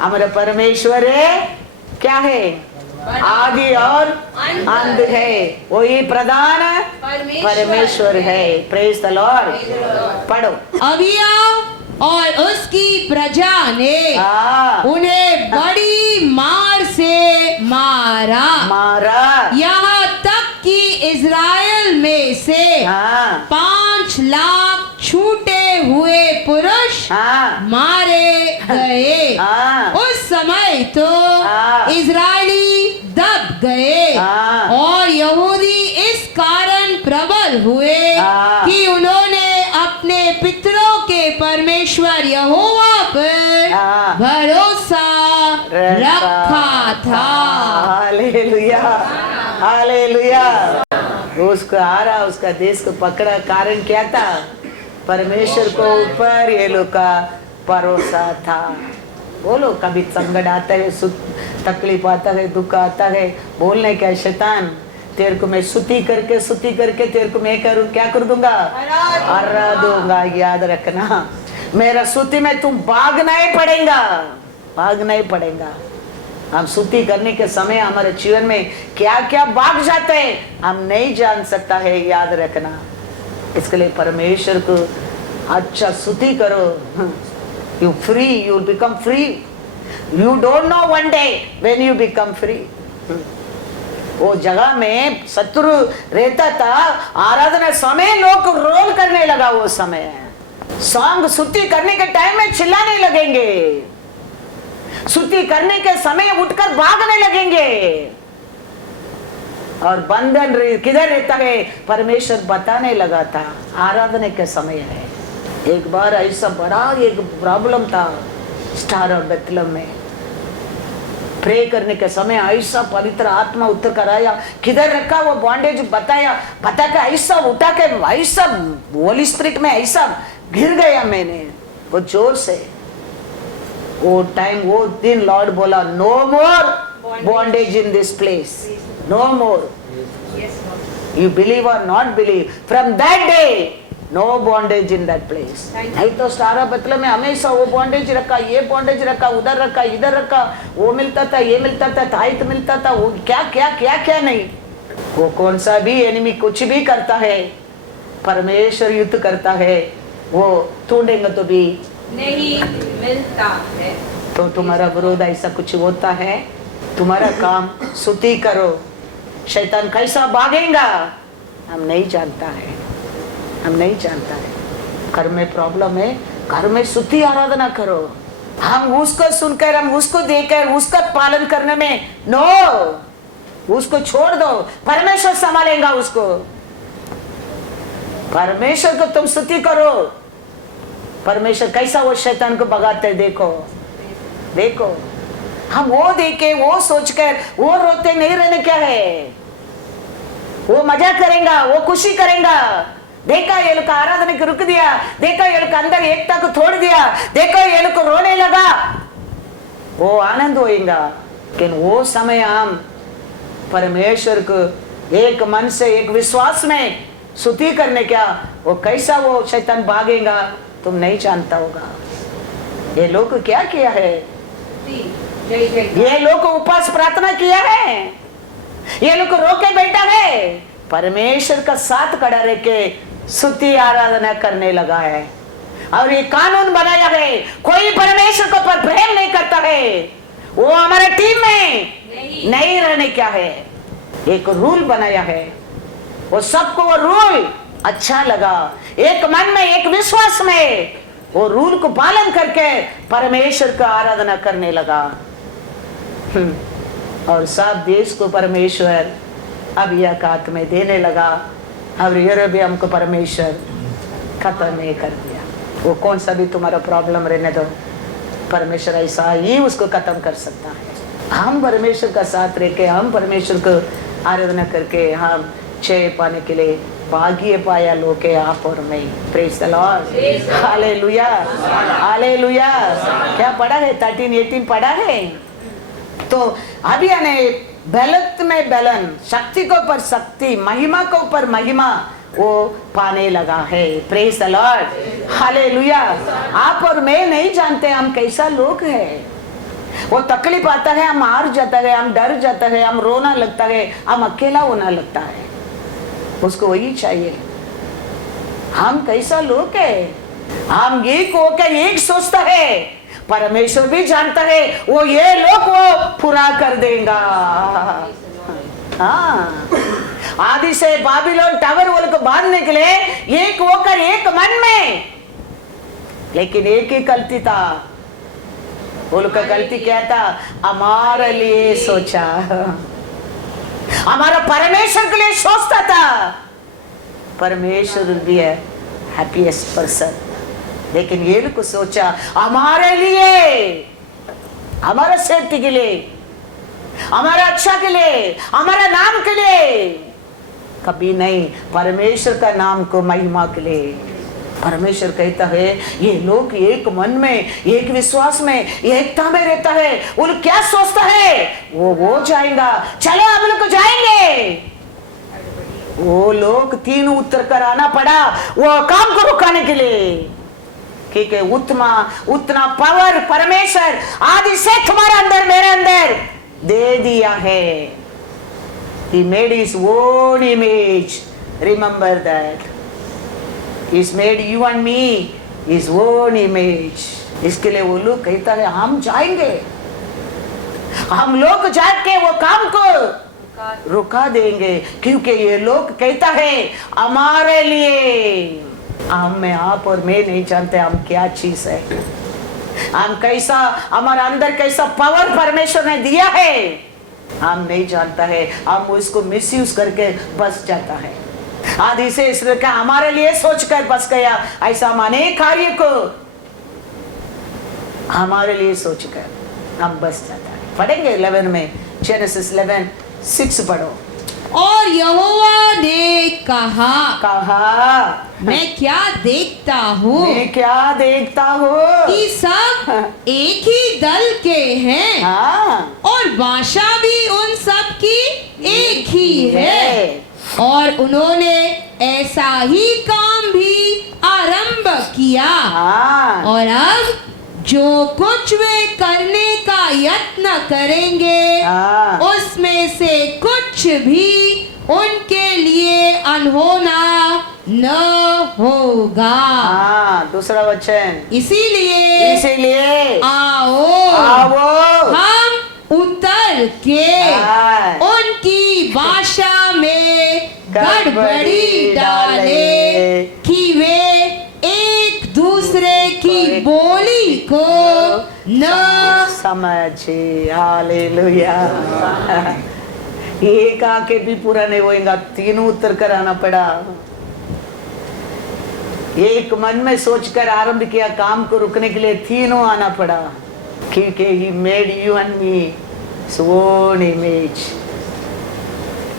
हमारा परमेश्वर है, क्या है? आदि और अंत है, वही प्रधान परमेश्वर है। Praise the Lord. पढ़ो। अबिया और उसकी प्रजा ने हाँ उन्हें बड़ी मार से मारा, यहाँ तक कि इज़राइल में से हाँ 5 लाख छूटे हुए पुरुष हाँ मारे गए। हाँ उस समय तो हाँ। इज़राइली दब गए, हाँ। और यहूदी इस कारण प्रबल हुए हाँ। कि उन्होंने अपने पितरों के परमेश्वर यहोवा पर हाँ। भरोसा रखा था। Hallelujah hallelujah. उसको हारा, उसका देश को पकड़ा। कारण क्या था? परमेश्वर को ऊपर ये लोग का भरोसा था। बोलो, कभी संकट आता है, तकलीफ आता है, दुख आता है, बोलने क्या? शैतान तेरे को मैं स्तुति करके तेरे को मैं करूँ, क्या कर दूंगा? हरा दूंगा। याद रखना, मेरा स्तुति में तुम भागना ही पड़ेगा। हम स्तुति करने के समय हमारे जीवन में क्या क्या भाग जाते हैं हम नहीं जान सकता है। याद रखना, इसके लिए परमेश्वर को अच्छा स्तुति करो। You free, you become free. You don't know one day when you become free. वो जगह में शत्रु रहता था, आराधना समय लोग रोल करने लगा। वो समय सॉन्ग स्तुति करने के टाइम में चिल्लाने लगेंगे, स्तुति करने के समय उठकर भागने लगेंगे। और बंधन किधर रहता है? परमेश्वर बताने लगा था, आराधना के समय है। एक बार ऐसा बड़ा एक प्रॉब्लम था स्टार और बेथलेहम में। प्रे करने के समय ऐसा पवित्र आत्मा उतर कर आया, किधर रखा वो बॉन्डेज बता के ऐसा उठा के ऐसा होली स्पिरिट में ऐसा गिर गया मैंने वो जोर से। वो टाइम, वो दिन लॉर्ड बोला, no more bondage in this place, no more. You believe और not believe, from that day no bondage in that place. नहीं तो स्टार बेथलेहम में हमेशा वो बॉन्डेज रखा, ये बॉन्डेज रखा, उधर रखा, इधर रखा, वो मिलता था, ये मिलता था, ताइट मिलता था, वो क्या क्या क्या क्या नहीं। वो कौन सा भी एनिमी कुछ भी करता है, परमेश्वर युद्ध करता है। वो ढूंढेंगे तो भी नहीं मिलता है। तो तुम्हारा विरोध ऐसा कुछ होता है। तुम्हारा काम स्तुति करो। शैतान कैसा भागेगा हम नहीं जानता है, हम नहीं जानता है। घर में प्रॉब्लम है, घर में स्तुति आराधना करो। हम उसको सुनकर, हम उसको देखकर, उसका पालन करने में नो, उसको छोड़ दो, परमेश्वर संभालेगा उसको। परमेश्वर को तुम स्तुति करो। परमेश्वर कैसा वो शैतान को भगाते देखो, देखो। हम वो देखे, वो सोचकर वो रोते नहीं रहने क्या है। वो मजा करेगा, वो खुशी करेगा। देखा ये लोग आराधना को रुक दिया, देखा ये लोग अंदर एकता को तोड़ दिया, देखो ये लोग को रोने लगा, वो आनंद होएगा। लेकिन वो समय हम परमेश्वर को एक मन से एक विश्वास में स्तुति करने क्या, वो कैसा वो शैतान भागेगा तुम नहीं जानता होगा। ये लोग को क्या किया है, ये लोग को उपवास प्रार्थना किया है, ये लोग को रोके बैठा है, परमेश्वर का साथ खड़ा रह के स्तुति आराधना करने लगा है। और ये कानून बनाया है, कोई परमेश्वर को पर प्रेम नहीं करता है, वो हमारे टीम में नहीं रहने क्या है, एक रूल बनाया है। वो सबको वो रूल अच्छा लगा, एक मन में एक विश्वास में वो रूल को पालन करके परमेश्वर का आराधना करने लगा। और सब देश को परमेश्वर अब यह हाथ में देने लगा। और यूरोबियम को परमेश्वर खत्म नहीं कर दिया। वो कौन सा भी तुम्हारा प्रॉब्लम रहने दो, परमेश्वर ऐसा ही उसको खत्म कर सकता है। हम परमेश्वर का साथ रह के, हम परमेश्वर को आराधना करके हम जय पाने के लिए भाग्य पाया लोग के आप और मैं। Praise the Lord, hallelujah hallelujah. क्या पढ़ा है, 13-18 पढ़ा है। तो अभी यानी बलत में बलन, शक्ति को ऊपर शक्ति, महिमा को ऊपर महिमा वो पाने लगा है। Praise the Lord, hallelujah. आप और मैं नहीं जानते हम कैसा लोग हैं। वो तकलीफ आता है, हम हार जाता है, हम डर जाता है, हम रोना लगता है, हम अकेला होना लगता है। उसको वही चाहिए। हम कैसा लोग हैं, हम एक होकर एक सोचता है, परमेश्वर भी जानता है वो ये लोग वो पूरा कर देगा। हाँ, आदि से बाबिलोन टावर वाले को बांधने के लिए एक होकर एक मन में, लेकिन एक ही गलती था। वो लोग का गलती क्या था, हमारे लिए सोचा, हमारा परमेश्वर के लिए सोचता था। परमेश्वर भी है हैप्पीएस्ट पर्सन, लेकिन ये लोग को सोचा हमारे लिए, हमारा सेफ्टी के लिए, हमारा अच्छा के लिए, हमारा नाम के लिए, कभी नहीं परमेश्वर का नाम को महिमा के लिए। परमेश्वर कहता है ये लोग एक मन में, एक विश्वास में, एकता में रहता है। वो लोग क्या सोचता है, वो जाएगा, चलो हम लोग को जाएंगे। वो लोग 3 उत्तर कराना पड़ा वो काम को रुकाने के लिए, क्योंकि उतना पावर परमेश्वर आदि से तुम्हारे अंदर मेरे अंदर दे दिया है। He made his own image. Remember that. He's made you and me his own image. इसके लिए वो लोग कहता है हम जाएंगे, हम लोग जाके वो काम को रुका देंगे, क्योंकि ये लोग कहता है हमारे लिए। हम में आप और मैं नहीं जानते हम क्या चीज है, हम कैसा, हमारे अंदर कैसा पावर परमेश्वर ने दिया है हम नहीं जानता है। हम उसको मिसयूज करके बस जाता है। आदि से इसलिए क्या हमारे लिए सोचकर बस गया, ऐसा हम अनेक कार्य को हमारे लिए सोचकर हम बस जाता है। पढ़ेंगे 11 में, जेनेसिस 11:6 पढ़ो। और यहोवा ने कहा मैं क्या देखता हूँ, मैं क्या देखता हूँ कि सब एक ही दल के हैं, हाँ, और भाषा भी उन सब की एक ही है, और उन्होंने ऐसा ही काम भी आरंभ किया। हाँ, और अब जो कुछ वे करने का यत्न करेंगे हाँ, उसमें से कुछ भी उनके लिए अनहोना न होगा। हाँ, दूसरा वचन, इसीलिए आओ हम उतर के हाँ, उनकी भाषा में गड़बड़ी डाले कि वे एक दूसरे की बोली को न समझे। हालेलुया। एक आके भी पूरा नहीं होएगा, 3 उत्तर कराना पड़ा। एक मन में सोचकर आरंभ किया काम को रुकने के लिए 3 आना पड़ा, क्योंकि He made you and me His own image।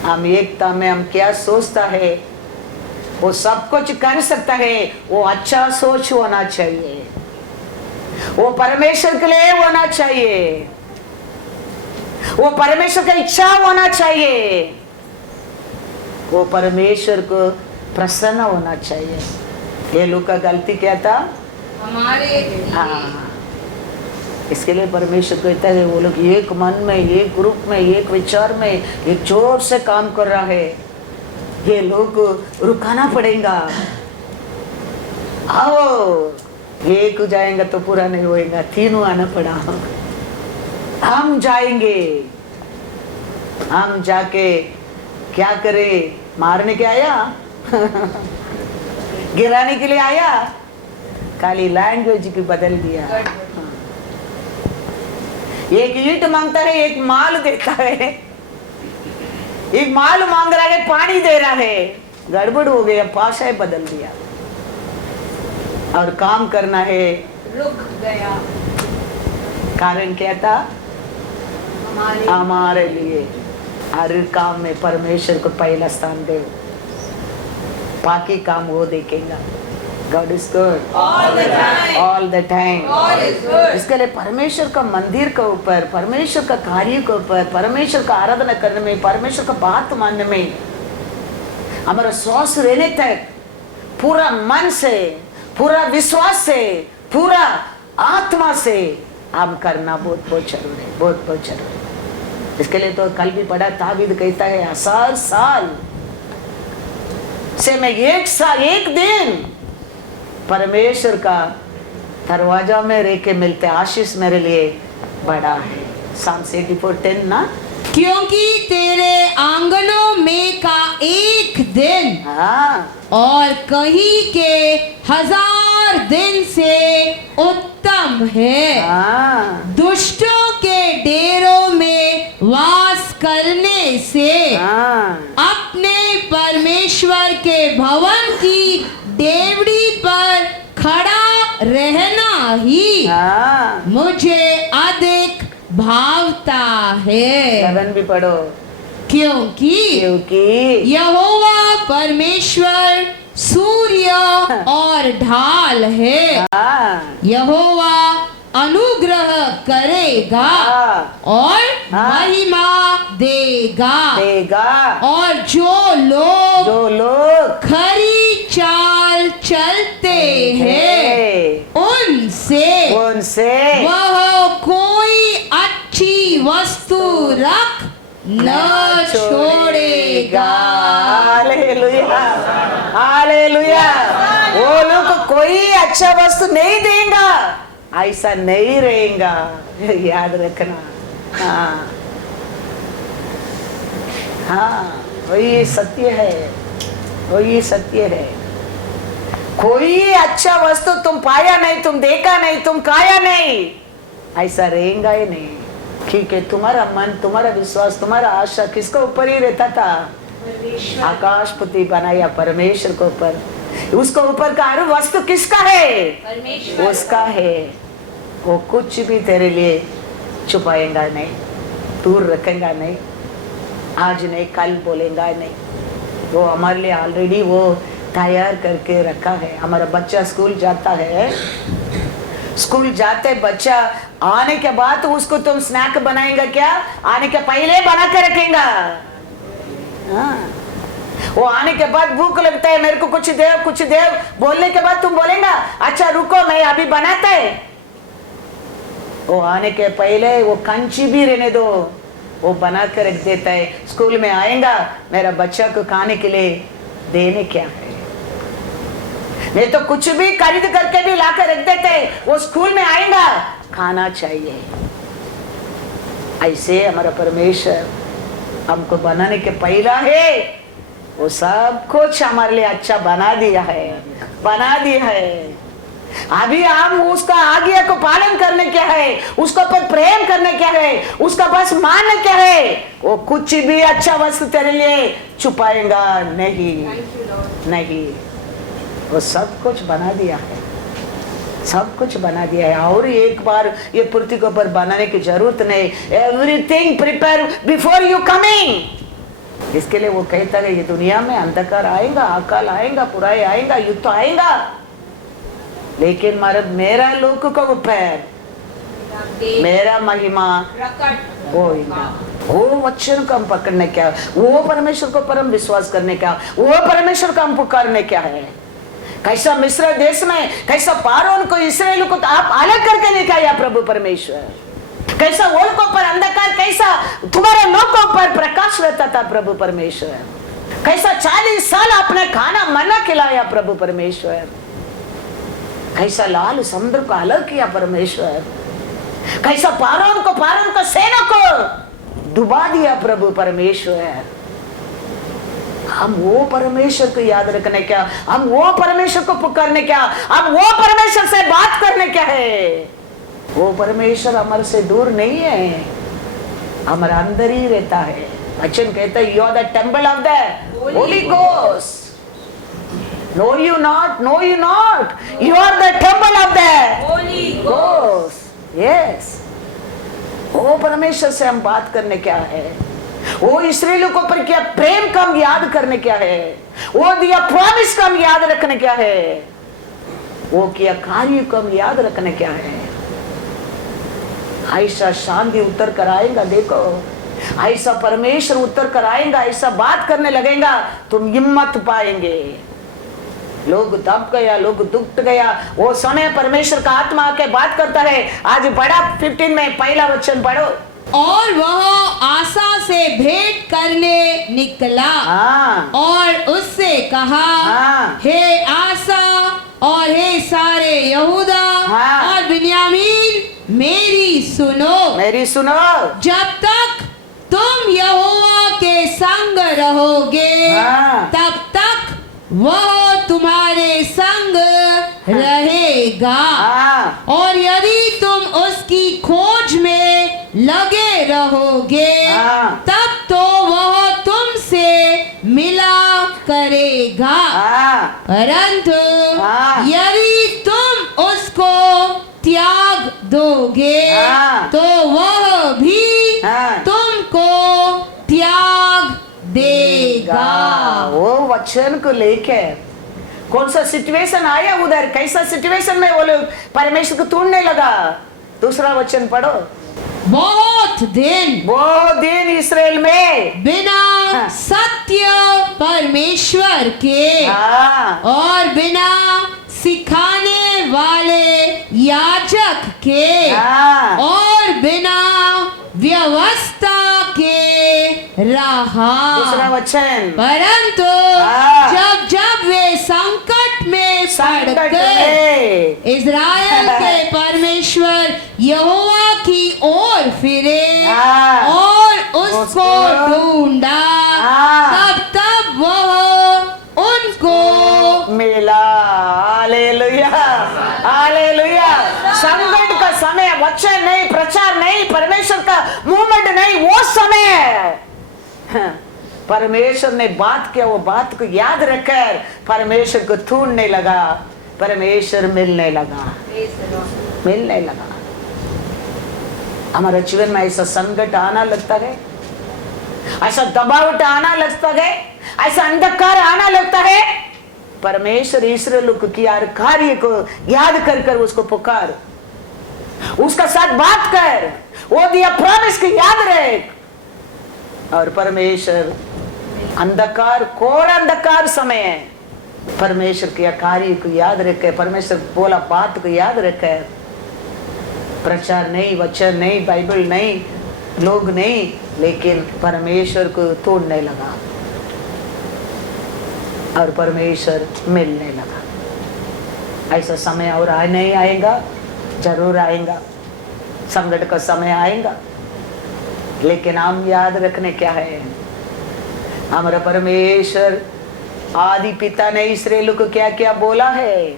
हम एकता में हम क्या सोचता है, वो सब कुछ कर सकता है, वो अच्छा सोच होना चाहिए, वो परमेश्वर के लिए होना चाहिए, वो परमेश्वर का इच्छा होना चाहिए, वो परमेश्वर को प्रसन्न होना चाहिए। ये लोग का गलती क्या था? हमारे लिए। हाँ, इसके लिए परमेश्वर कहता है वो लोग एक मन में, एक ग्रुप में, एक विचार में, एक जोर से काम कर रहा है, ये लोग रुकाना पड़ेगा। आओ, एक जाएंगे तो पूरा नहीं होएगा, तीनों आना पड़ा। हम जाएंगे, हम जाके क्या करें? मारने के आया? गिराने के लिए आया? खाली लैंग्वेज की बदल दिया। एक ईंट मांगता है, एक माल देता है, एक माल मांग रहा है, पानी दे रहा है, गड़बड़ हो गया, भाषा बदल दिया। और काम करना है, रुक गया। कारण क्या था? हमारे लिए। हर काम में परमेश्वर को पहला स्थान दे, बाकी काम वो देखेगा। God is good All the time. all the time. God is good. इसके लिए परमेश्वर का मंदिर के ऊपर, परमेश्वर का कार्य के ऊपर, परमेश्वर का आराधना करने में, परमेश्वर का बात मानने में, हमारा श्वास रहने तक पूरा मन से, पूरा विश्वास से, पूरा आत्मा से हम करना बहुत बहुत जरूरी है, बहुत बहुत जरूरी है। इसके लिए तो कल भी पढ़ा, ताबीद कहता है 1000 साल से मैं एक दिन परमेश्वर का दरवाजा में रह के मिलते आशीष मेरे लिए बड़ा है। Psalms 84:10 ना, क्योंकि तेरे आंगनों में का एक दिन हाँ और कहीं के 1000 दिन से उत्तम है। हाँ दुष्टों के डेरों में वास करने से हाँ अपने परमेश्वर के भवन की डेवड़ी पर खड़ा रहना ही हाँ। मुझे अधिक भावता है। 11 भी पढ़ो। क्योंकि क्योंकि यहोवा परमेश्वर सूर्य और ढाल है। हाँ यहोवा अनुग्रह करेगा हाँ। और हाँ। महिमा देगा। देगा। और जो लोग खरी चाल चलते हैं उनसे वह कोई अच्छी वस्तु रख न छोड़ेगा। Hallelujah, hallelujah. वो लोग कोई अच्छा वस्तु नहीं देगा, ऐसा नहीं रहेगा, याद रखना। हाँ हाँ, वही सत्य है, वही सत्य है। कोई अच्छा वस्तु तुम पाया नहीं, तुम देखा नहीं, तुम खाया नहीं, ऐसा रहेगा ही नहीं। ठीक है, तुम्हारा मन, तुम्हारा विश्वास, तुम्हारा आशा किसके ऊपर ही रहता था? आकाशपति बनाया परमेश्वर के ऊपर। उसके ऊपर का हर वस्तु किसका है? परमेश्वर उसका है। वो कुछ भी तेरे लिए छुपाएगा नहीं, दूर रखेगा नहीं, आज नहीं कल बोलेगा नहीं। वो हमारे लिए ऑलरेडी वो तैयार करके रखा है। हमारा बच्चा स्कूल जाता है, स्कूल जाते बच्चा आने के बाद उसको तुम स्नैक बनाएंगे क्या? आने के पहले बना के रखेगा। हाँ। वो आने के बाद भूख लगता है, मेरे को कुछ दे कुछ दे, बोलने के बाद तुम बोलेगा अच्छा रुको मैं अभी बनाता है। वो आने के पहले वो कंची भी रहने दो, वो बना कर रख देता है। स्कूल में आएगा, मेरा बच्चा को खाने के लिए देने क्या है? नहीं तो कुछ भी खरीद करके भी ला कर रख देते हैं। वो स्कूल में आएगा, खाना चाहिए। ऐसे हमारा परमेश्वर हमको बनाने के पहला है, वो सब कुछ हमारे लिए अच्छा बना दिया है, बना दिया है। अभी हम उसका आज्ञा को पालन करने क्या है, उसको पर प्रेम करने क्या है, उसका बस मानने क्या है। वो कुछ भी अच्छा वस्तु तेरे लिए छुपाएगा नहीं, नहीं। वो सब कुछ बना दिया है, सब कुछ बना दिया है। और एक बार ये पृथ्वी के ऊपर बनाने की जरूरत नहीं। Everything prepare before you coming. इसके लिए वो कहता है ये दुनिया में अंधकार आएगा, अकाल आएगा, बुराई आएगा, युद्ध आएगा, लेकिन मेरा लोक को ऊपर मेरा महिमा होगा। वो वचन को हम पकड़ने क्या, वो परमेश्वर को परम विश्वास करने क्या, वो परमेश्वर को हम पुकारने क्या है। कैसा मिस्र देश में कैसा पारोन को इसराइल को तो आप अलग करके लेके आया प्रभु परमेश्वर, कैसा वो को पर अंधकार, कैसा तुम्हारे लोगों पर प्रकाश रहता था प्रभु परमेश्वर, कैसा 40 साल आपने खाना मना खिलाया प्रभु परमेश्वर, कैसा लाल समुद्र को अलग किया परमेश्वर, कैसा पारोन को सेना को डुबा दिया प्रभु परमेश्वर। हम वो परमेश्वर को याद रखने क्या, हम वो परमेश्वर को पुकारने क्या, हम वो परमेश्वर से बात करने क्या है। वो परमेश्वर हमारे से दूर नहीं है, हमारे अंदर ही रहता है। वचन कहता है you are the temple of the holy ghost. Know you not, you are the temple of the Holy Ghost. Yes. वो परमेश्वर से हम बात करने क्या है, वो इस्राएलियों को पर क्या प्रेम का हम याद करने क्या है, वो दिया प्रॉमिस का हम याद रखने क्या है, वो किया कार्य को हम याद रखने क्या है। ऐसा शांति उतर कर आएगा, देखो ऐसा परमेश्वर उतर कर आएगा, ऐसा बात करने लगेगा, तुम हिम्मत पाएंगे। लोग दब गया, लोग दुख गया, वो समय परमेश्वर का आत्मा आके बात करता है। आज बड़ा 15 में पहला वचन पढ़ो। और वह आशा से भेंट करने निकला और उससे कहा, हे आशा और हे सारे यहूदा और बिन्यामीन मेरी सुनो, जब तक तुम यहोवा के संग रहोगे तब तक वह तुम्हारे संग रहेगा, और यदि तुम उसकी खोज में लगे रहोगे तब तो वह तुमसे मिला करेगा, परंतु यदि तुम उसको त्याग दोगे तो वह भी तुमको त्याग देगा। वो वचन को लेके कौन सा सिचुएशन आया उधर, कैसा सिचुएशन में वो लोग परमेश्वर को ढूंढने लगा। दूसरा वचन पढ़ो। बहुत दिन इस्राएल में बिना सत्य परमेश्वर के और बिना सिखाने वाले याजक के और बिना व्यवस्था के रहा। दूसरा वचन, परंतु जब वे संकट में पड़ गए, इज़राइल के परमेश्वर यहोवा की ओर फिरे और उसको ढूंढा, तब वह उनको मिला। Hallelujah, hallelujah. संकट का समय, वचन नहीं, प्रचार नहीं, परमेश्वर का मूवमेंट नहीं, वो समय है। परमेश्वर ने बात किया, वो बात को याद रखकर परमेश्वर को ढूंढने लगा, परमेश्वर मिलने लगा। हमारे जीवन में ऐसा संकट आना लगता है, ऐसा दबाव आना लगता है, ऐसा अंधकार आना लगता है, परमेश्वर इस्राएल को किया कार्य को याद कर कर उसको पुकार, उसका साथ बात कर, वो दिया प्रॉमिस को याद रख। और परमेश्वर अंधकार, घोर अंधकार समय है, परमेश्वर किया कार्य को याद रखे, परमेश्वर बोला बात को याद रखे। प्रचार नहीं, वचन नहीं, बाइबल नहीं, लोग नहीं, लेकिन परमेश्वर को तोड़ने लगा और परमेश्वर मिलने लगा। ऐसा समय और नहीं आएगा, जरूर आएगा, संकट का समय आएगा, लेकिन हम याद रखने क्या है, हमारा परमेश्वर आदि पिता ने इस्राएल को क्या क्या बोला है,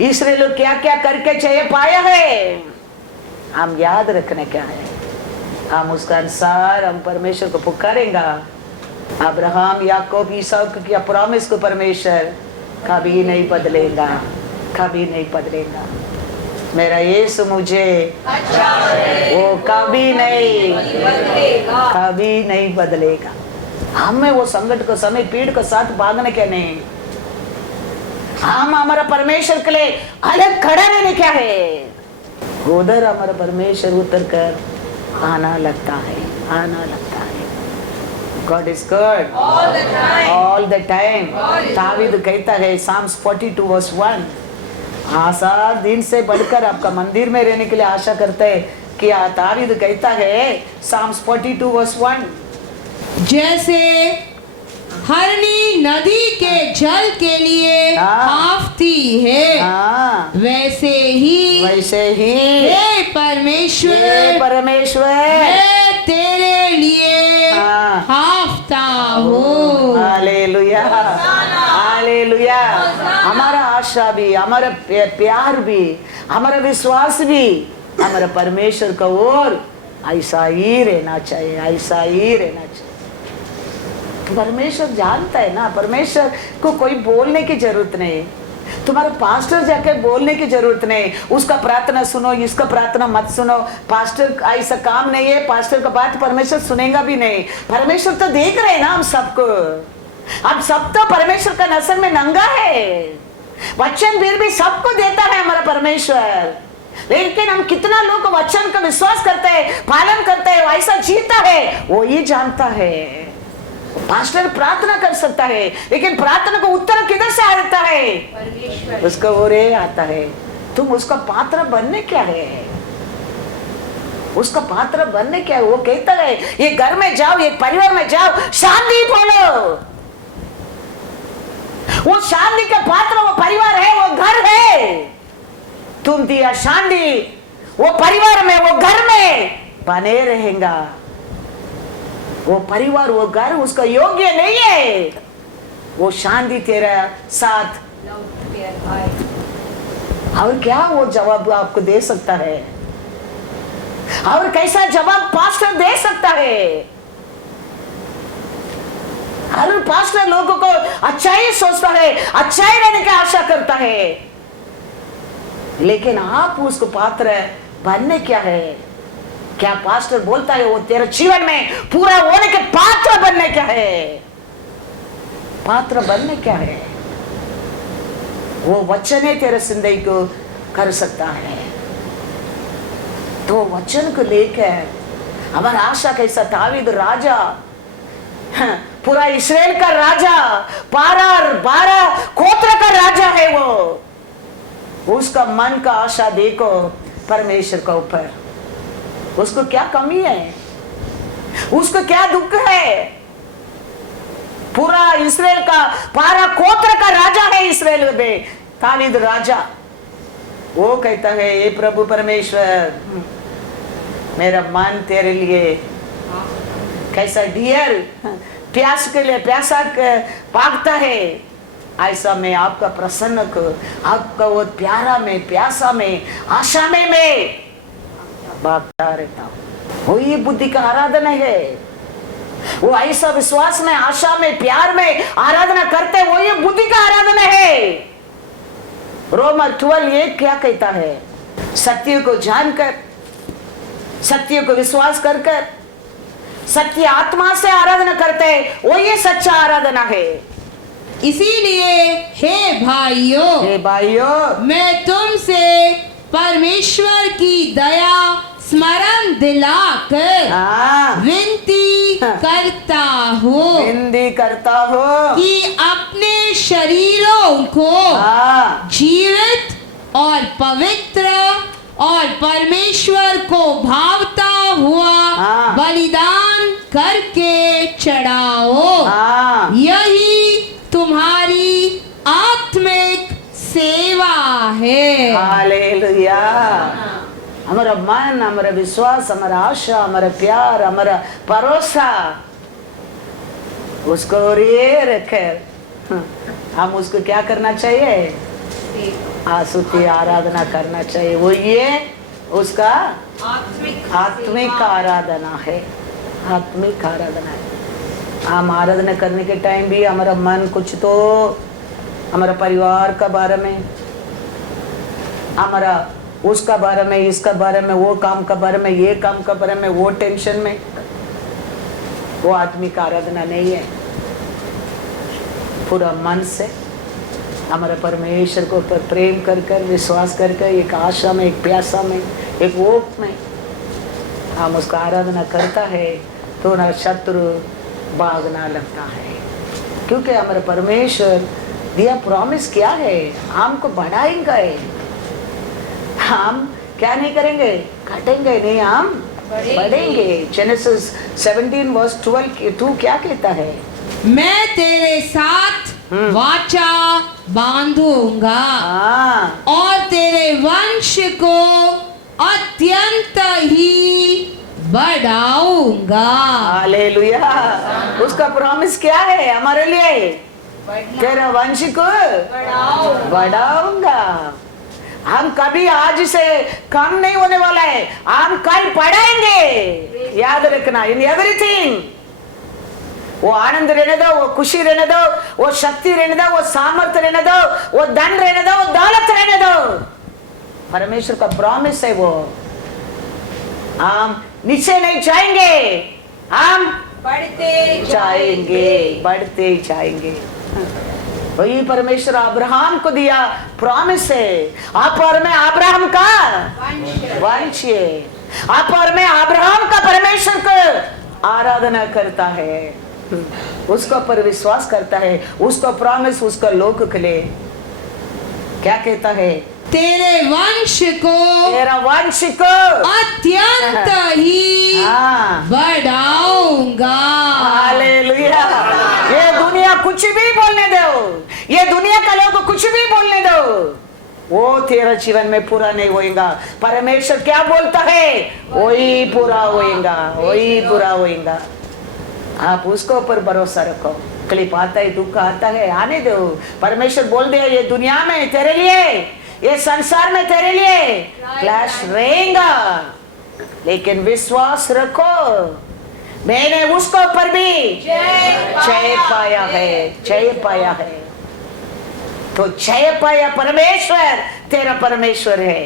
इस्राएल को क्या क्या करके चाहिए पाया है, हम याद रखने क्या है। हम उसका अनुसार हम परमेश्वर को पुकारेंगे। अब्राहम, याकूब, ईसाक की प्रॉमिस को परमेश्वर कभी नहीं बदलेगा, कभी नहीं बदलेगा। मेरा यीशु मुझे वो कभी नहीं बदलेगा। हमें वो संकट का समय पीड़ के साथ भागने के नहीं, हम हमारा परमेश्वर के लिए अलग खड़ा रहने क्या है। उधर हमारा परमेश्वर उतर कर आना लगता है, आना लगता है। God is good all the time. David कहता है Psalms 42 verse 1, आशा दिन से बढ़कर आपका मंदिर में रहने के लिए आशा करते हैं कि दावीद कहता है Psalms 42 verse 1, जैसे हरनी नदी के जल के लिए हाँ। हाफती है, हाँ वैसे ही हे परमेश्वर हे परमेश्वर मैं तेरे लिए हाँ। हाफता हूँ। Hallelujah, hallelujah. हमारा आशा भी, हमारा प्यार भी, हमारा विश्वास भी हमारा परमेश्वर का ओर ऐसा ही रहना चाहिए, ऐसा ही रहना चाहिए। परमेश्वर जानता है ना, परमेश्वर को कोई बोलने की जरूरत नहीं, तुम्हारा पास्टर जाके बोलने की जरूरत नहीं, उसका प्रार्थना सुनो, इसका प्रार्थना मत सुनो। पास्टर ऐसा काम नहीं है, पास्टर का बात परमेश्वर सुनेगा भी नहीं। परमेश्वर तो देख रहे हैं ना हम सबको, अब सब तो परमेश्वर का नजर में नंगा है। वचन फिर भी सबको देता है हमारा परमेश्वर, लेकिन हम कितना लोग वचन का विश्वास करते हैं, पालन करते हैं, ऐसा जीता है वो ये जानता है। पास्टर प्रार्थना कर सकता है, लेकिन प्रार्थना को उत्तर किधर से आता है? उसका ओरे आता है। तुम उसका पात्र बनने क्या है? उसका पात्र बनने क्या है? वो कहता है ये घर में जाओ, ये परिवार में जाओ, शांति बोलो। वो शांति का पात्र वो परिवार है, वो घर है। तुम दिया शांति वो परिवार में, वो घर में बने रहेगा। वो परिवार, वो घर उसका योग्य नहीं है। वो शांति तेरा साथ और क्या वो जवाब आपको दे सकता है? और कैसा जवाब पास्टर दे सकता है? हर पास्टर लोगों को अच्छा ही सोचता है, अच्छा ही रहने की आशा करता है, लेकिन आप उसको पात्र बनने क्या है? क्या पास्टर बोलता है वो तेरे जीवन में पूरा होने के पात्र बनने क्या है? पात्र बनने क्या है? वो वचन है तेरे जिंदगी को कर सकता है। तो वचन को लेकर हमारा आशा कैसा? दावीद राजा, पूरा इस्राएल का राजा, 12 गोत्र का राजा है वो। उसका मन का आशा देखो परमेश्वर का ऊपर, उसको क्या कमी है, उसको क्या दुख है? पूरा इस्राएल का 12 गोत्र का राजा है इस्राएल में दावीद राजा। वो कहता है हे प्रभु परमेश्वर, मेरा मन तेरे लिए कैसा डियर प्यास के लिए प्यासा भागता है, ऐसा मैं आपका प्रसन्न को, आपका वो प्यारा में, प्यासा में, आशा में मैं भागता रहता हूँ। वो ये बुद्धि का आराधना है। वो ऐसा विश्वास में, आशा में, प्यार में आराधना करते, वो ये बुद्धि का आराधना है। रोमर 12:1 क्या कहता है? सत्य को जानकर, सत्य को विश्वास कर कर, सत्य आत्मा से आराधना करते हैं, वो ये सच्चा आराधना है। इसीलिए हे भाइयों, मैं तुमसे परमेश्वर की दया स्मरण दिलाकर विनती करता हूँ कि अपने शरीरों को जीवित और पवित्र और परमेश्वर को भावता हुआ बलिदान करके चढ़ाओ। यही तुम्हारी आत्मिक सेवा है। हालेलुया। हमारा मन, हमारा विश्वास, हमारा आशा, हमारा प्यार, हमारा भरोसा उसको ये रखे, हम उसको क्या करना चाहिए? आसुति आराधना करना चाहिए। वो ये उसका आत्मिक आराधना है, आत्मिक आराधना है। हम आराधना करने के टाइम भी हमारा मन कुछ तो हमारा परिवार का बारे में, हमारा उसका बारे में, इसका बारे में, वो काम का बारे में, ये काम का बारे में, वो टेंशन में, वो आदमी का आराधना नहीं है। पूरा मन से हमारे परमेश्वर को ऊपर प्रेम कर कर, विश्वास कर कर, एक आशा में, एक प्यासा में, एक वोक में हम उसका आराधना करता है तो ना शत्रु भागना लगता है। क्योंकि हमारे परमेश्वर दिया प्रॉमिस क्या है, हमको बढ़ाएंगे, हम क्या नहीं करेंगे, घटेंगे नहीं, हम बढ़ेंगे। जेनेसिस 17:12 क्या कहता है? मैं तेरे साथ वाचा बांधूंगा और तेरे वंश को अत्यंत ही बढ़ाऊंगा। हालेलुया। उसका प्रॉमिस क्या है हमारे लिए? तेरा वंश को बढ़ाऊंगा। हम कभी आज से कम नहीं होने वाला है, हम कल बढ़ाएंगे। याद रखना, इन एवरीथिंग, वो आनंद रहने दो, वो खुशी रहने दो, वो शक्ति रहने दो, वो सामर्थ्य रहने दो, वो धन रहने दो, वो दौलत रहने दो, परमेश्वर का प्रॉमिस है। वो हम नीचे नहीं जाएंगे, हम बढ़ते जाएंगे, बढ़ते जाएंगे। वही परमेश्वर अब्राहम को दिया प्रॉमिस है। आप और मैं अब्राहम का वंश है। आप और मैं अब्राहम का परमेश्वर को आराधना करता है, उसको पर विश्वास करता है, उसको प्रॉमिस, उसका लोक के लिए क्या कहता है? तेरे वंश को, तेरा वंश को अत्यंत ही बढ़ाऊंगा। हालेलुया। ये दुनिया कुछ भी बोलने दो, ये दुनिया का लोग कुछ भी बोलने दो, वो तेरा जीवन में पूरा नहीं होएगा। परमेश्वर क्या बोलता है वही पूरा होएगा, वही पूरा होएगा। आप उसको ऊपर भरोसा रखो। तकलीफ आता है, दुख आता है, आने दो। परमेश्वर बोल दे ये दुनिया में तेरे लिए, ये संसार में तेरे लिए क्लेश रहेगा, लेकिन विश्वास रखो, मैंने उसको ऊपर भी जय पाया है, जय पाया है। तो जय पाया परमेश्वर तेरा परमेश्वर है।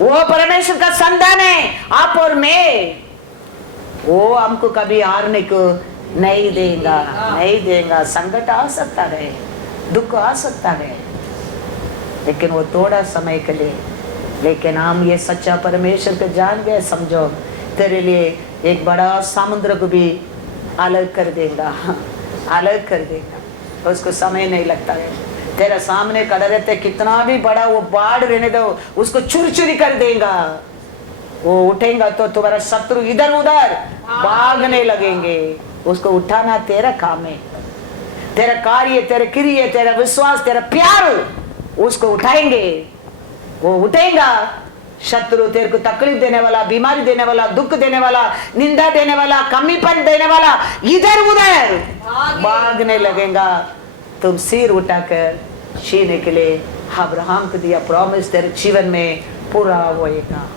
वो परमेश्वर का संतान है आप और मैं। वो हमको कभी हारने को नहीं देगा, नहीं देगा। संकट आ सकता है, दुख आ सकता है, लेकिन वो थोड़ा समय के लिए। लेकिन हम ये सच्चा परमेश्वर को जान गए, समझो तेरे लिए एक बड़ा समुद्र को भी अलग कर देगा, अलग कर देगा। उसको समय नहीं लगता है। तेरा सामने खड़ा रहते, कितना भी बड़ा वो बाढ़ रहने दो, उसको चूर चूरी कर देगा। वो उठेगा तो तुम्हारा शत्रु इधर उधर भागने लगेंगे। उसको उठाना तेरा काम है, तेरा कार्य, तेरे क्रिया, तेरा विश्वास, तेरा प्यार, उसको उठाएंगे। वो उठेगा, शत्रु तेरे को तकलीफ देने वाला, बीमारी देने वाला, दुख देने वाला, निंदा देने वाला, कमीपन देने वाला, इधर उधर भागने लगेगा। तुम सिर उठाकर जीने के लिए अब्राहम को दिया प्रॉमिस तेरे जीवन में पूरा होएगा।